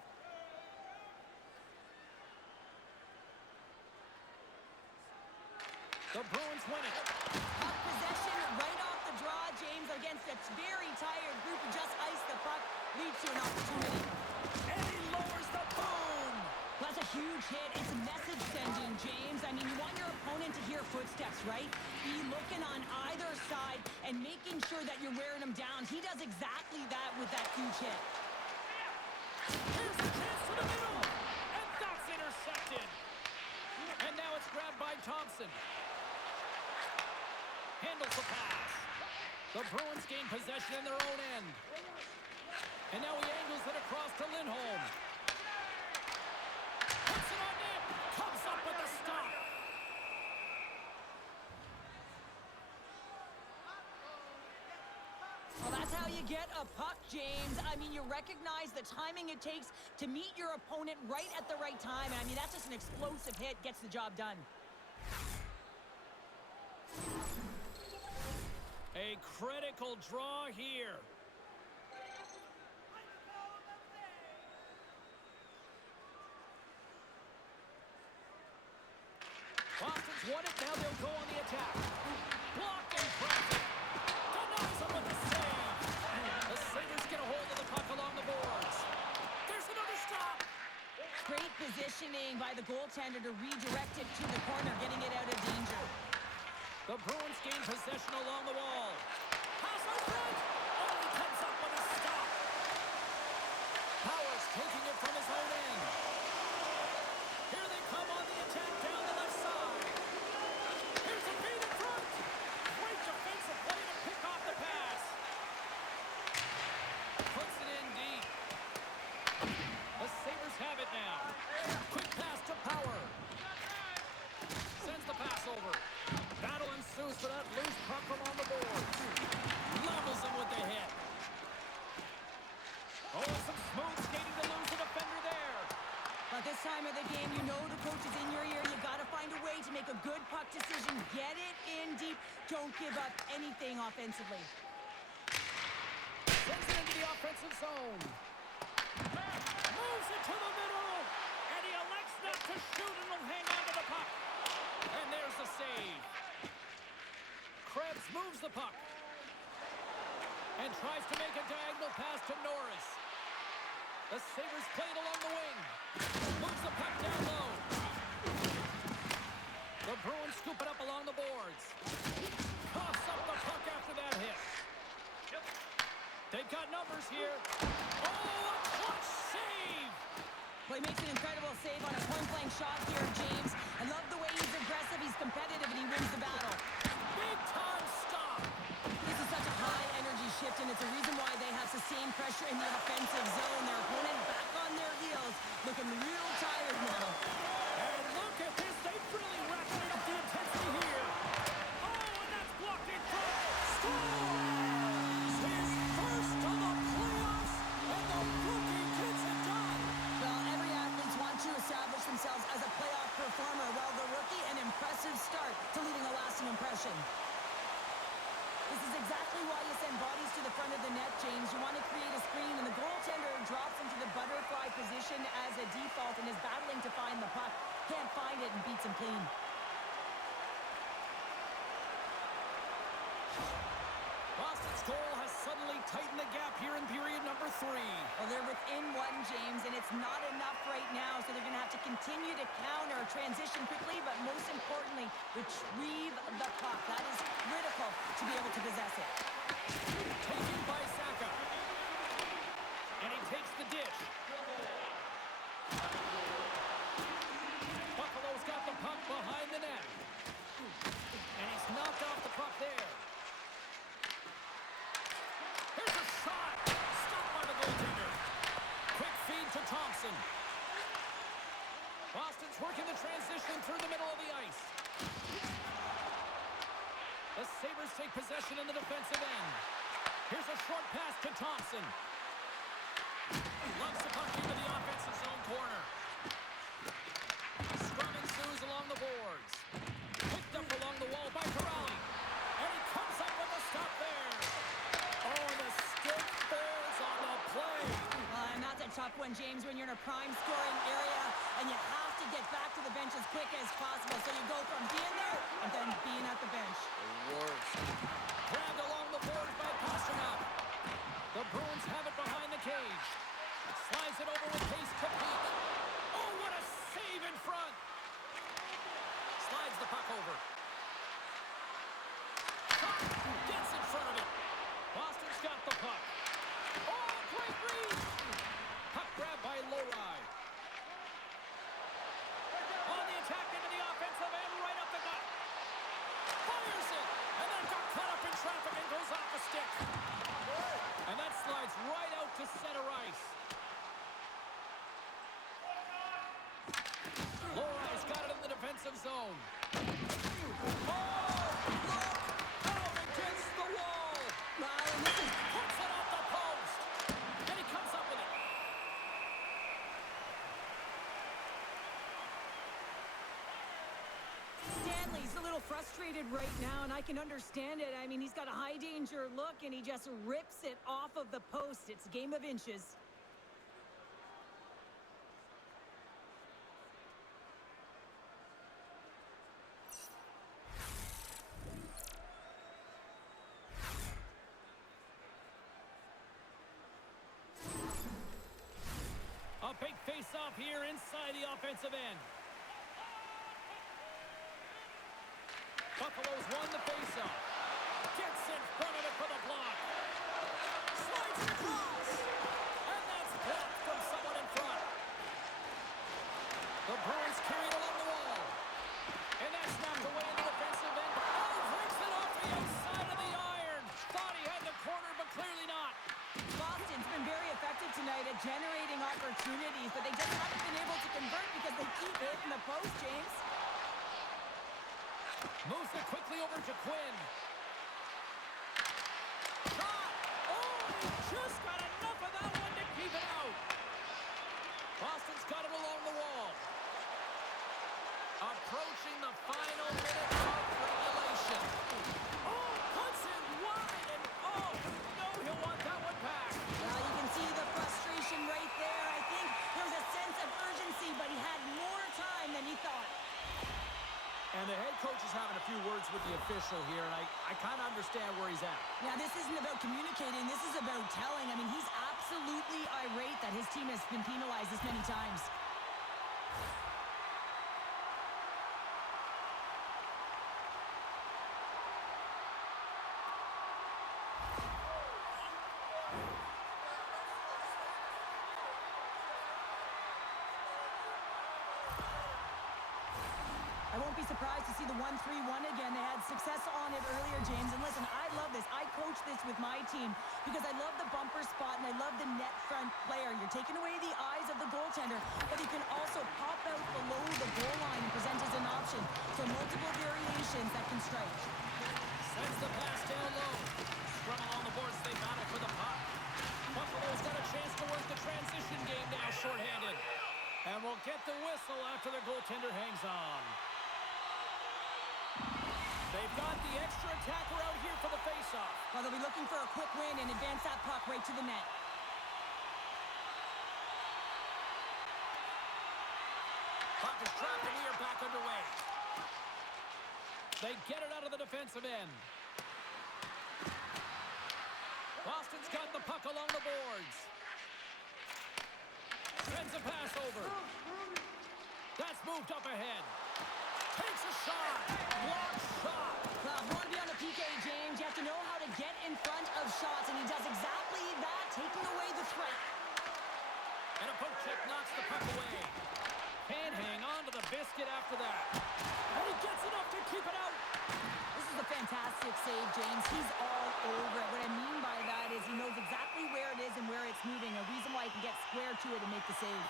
The Bruins win it. Puck possession right off the draw, James, against a very tired group who just iced the puck, leads to an opportunity. And he lowers the boom. That's a huge hit. It's message sending, James. I mean, you want your opponent to hear footsteps, right? Be looking on either side and making sure that you're wearing them down. He does exactly that with that huge hit. Here's a chance to the middle. And that's intercepted. And now it's grabbed by Thompson. Handles the pass. The Bruins gain possession in their own end. And now he angles it across to Lindholm. Puts it on net. Comes up with the stop. Well, that's how you get a puck, James. I mean, you recognize the timing it takes to meet your opponent right at the right time. I mean, that's just an explosive hit. Gets the job done. A critical draw here. Boston's won it. Now they'll go on the attack. Block and profit. Denies him with the save. The Sabres get a hold of the puck along the boards. There's another stop. Great positioning by the goaltender to redirect it to the corner, getting it out of danger. The Bruins gain possession along the wall. Pass out front. Oh, he comes up with a stop. Powers taking it from his own end. Here they come on the attack down the left side. Here's a feed in front. Great defensive play to pick off the pass. Puts it in deep. The Sabres have it now. Quick pass to Power. Sends the pass over. Battle ensues for that loose puck along the boards. Levels him with the hit. Oh, some smooth skating to lose the defender there. But this time of the game, you know the coach is in your ear. You got to find a way to make a good puck decision. Get it in deep. Don't give up anything offensively. Sends it into the offensive zone. Moves it to the middle. And he elects not to shoot and will hang on to the puck. And there's the save. Krebs moves the puck. And tries to make a diagonal pass to Norris. The Sabres play it along the wing. Moves the puck down low. The Bruins scoop it up along the boards. Coughs up the puck after that hit. They've got numbers here. Oh, a clutch save! Well, he makes an incredible save on a point-blank shot here, James. I love the way he's aggressive, he's competitive, and he wins the battle. Big-time stop! This is such a high-energy shift, and it's a reason why they have sustained pressure in the offensive zone. Their opponent back on their heels, looking real tired now. And look at this. They've really ratcheted up the intensity here. Oh, and that's blocked in front. Scores! His first of the playoffs, and the rookie gets it done. Well, every athlete wants to establish themselves as a playoff performer. Well, the rookie, an impressive start to leaving a lasting impression. This is exactly why you send bodies to the front of the net, James. You want to create a screen, and the goaltender drops into the butterfly position as a default and is battling to find the puck. Can't find it and beats him clean. Boston's goal has suddenly tightened the gap here in period number 3. Well, they're within one, James, and it's not enough right now, so they're going to have to continue to counter, transition quickly, but most importantly, retrieve the puck. That is critical to be able to possess it. Taken by Saka. And he takes the dish. Buffalo's got the puck behind the net. And he's knocked off the puck there. Here's a shot. Stopped by the goaltender. Quick feed to Thompson. Boston's working the transition through the middle of the ice. The Sabres take possession in the defensive end. Here's a short pass to Thompson. Loves the puck into the offensive zone corner. Scrum ensues along the boards. Picked up along the wall by Corrali. And he comes up with a stop there. Oh, the stick falls on the play. And that's a tough one, James, when you're in a prime scoring area and you have to get back to the bench as quick as possible. So you go from being there and then being at the bench. Grabbed along the boards by Pasternak. The Bruins have it behind the cage. Slides it over with pace to Peak. Oh, what a save in front. Slides the puck over. Gets in front of it. Boston's got the puck. Oh, great read. Puck grabbed by Lowry. On the attack into the offense. stick. And that slides right out to center ice. Lori's got it in the defensive zone. Oh, look out against the wall. Wow, and this is Puts it off the post. And he comes up with it. Stanley's a little frustrated right now, and I can understand it. I mean, he's got a high danger look, and he just rips it off of the post. It's a game of inches. A big face-off here inside the offensive end. Buffalo's won the face-off. Gets in front of it for the block. Slides it across. And that's blocked from someone in front. The Bruins carry it along the wall. And that's knocked away in the defensive end. Oh, breaks it off the outside of the iron. Thought he had the corner, but clearly not. Boston's been very effective tonight at generating opportunities, but they just haven't been able to convert because they keep hitting the post, James. Moves it quickly over to Quinn. Shot! Oh, he just got enough of that one to keep it out. Boston's got it along the wall. Approaching the final minute of regulation. Oh, puts it wide, and oh, no, he'll want that one back. Well, you can see the frustration right there. I think there was a sense of urgency, but he had more time than he thought. And the head coach is having a few words with the official here, and I kind of understand where he's at. Yeah, this isn't about communicating. This is about telling. I mean, he's absolutely irate that his team has been penalized this many times. I won't be surprised to see the 1-3-1 again. They had success on it earlier, James. And listen, I love this. I coach this with my team because I love the bumper spot and I love the net front player. You're taking away the eyes of the goaltender, but he can also pop out below the goal line and present as an option. So multiple variations that can strike. Sends the pass down low. Scrum along the boards. They battle for the puck. Buffalo's got a chance to work the transition game now shorthanded. And we'll get the whistle after the goaltender hangs on. They've got the extra attacker out here for the faceoff. Well, they'll be looking for a quick win and advance that puck right to the net. Puck is trapped and we are back underway. They get it out of the defensive end. Boston's got the puck along the boards. Sends a pass over. That's moved up ahead. Takes a shot. Block shot. Well, if you want to be on the PK, James, you have to know how to get in front of shots, and he does exactly that, taking away the threat. And a poke check knocks the puck away. Can't hang on to the biscuit after that. And he gets enough to keep it out. This is a fantastic save, James. He's all over it. What I mean by that is he knows exactly where it is and where it's moving, a reason why he can get square to it and make the save.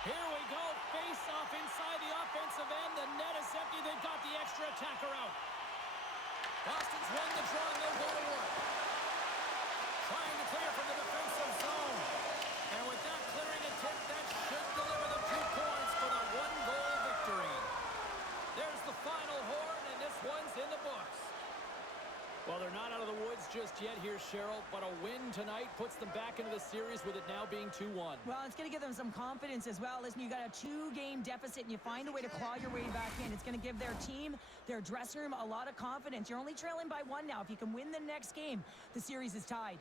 Here we go. Face off inside the offensive end. The net is empty. They've got the extra attacker out. Boston's won the draw and they'll go to work. Trying to clear from the defensive zone. And with that clearing attempt, that should deliver the 2 points for the 1-goal victory. There's the final horn, and this one's in the books. Well, they're not out of the woods just yet here, Cheryl, but a win tonight puts them back into the series with it now being 2-1. Well, it's going to give them some confidence as well. Listen, you got a 2-game deficit, and you find a way to claw your way back in. It's going to give their team, their dressing room, a lot of confidence. You're only trailing by 1 now. If you can win the next game, the series is tied.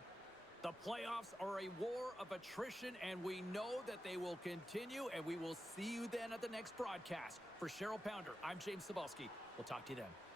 The playoffs are a war of attrition, and we know that they will continue, and we will see you then at the next broadcast. For Cheryl Pounder, I'm James Cebulski. We'll talk to you then.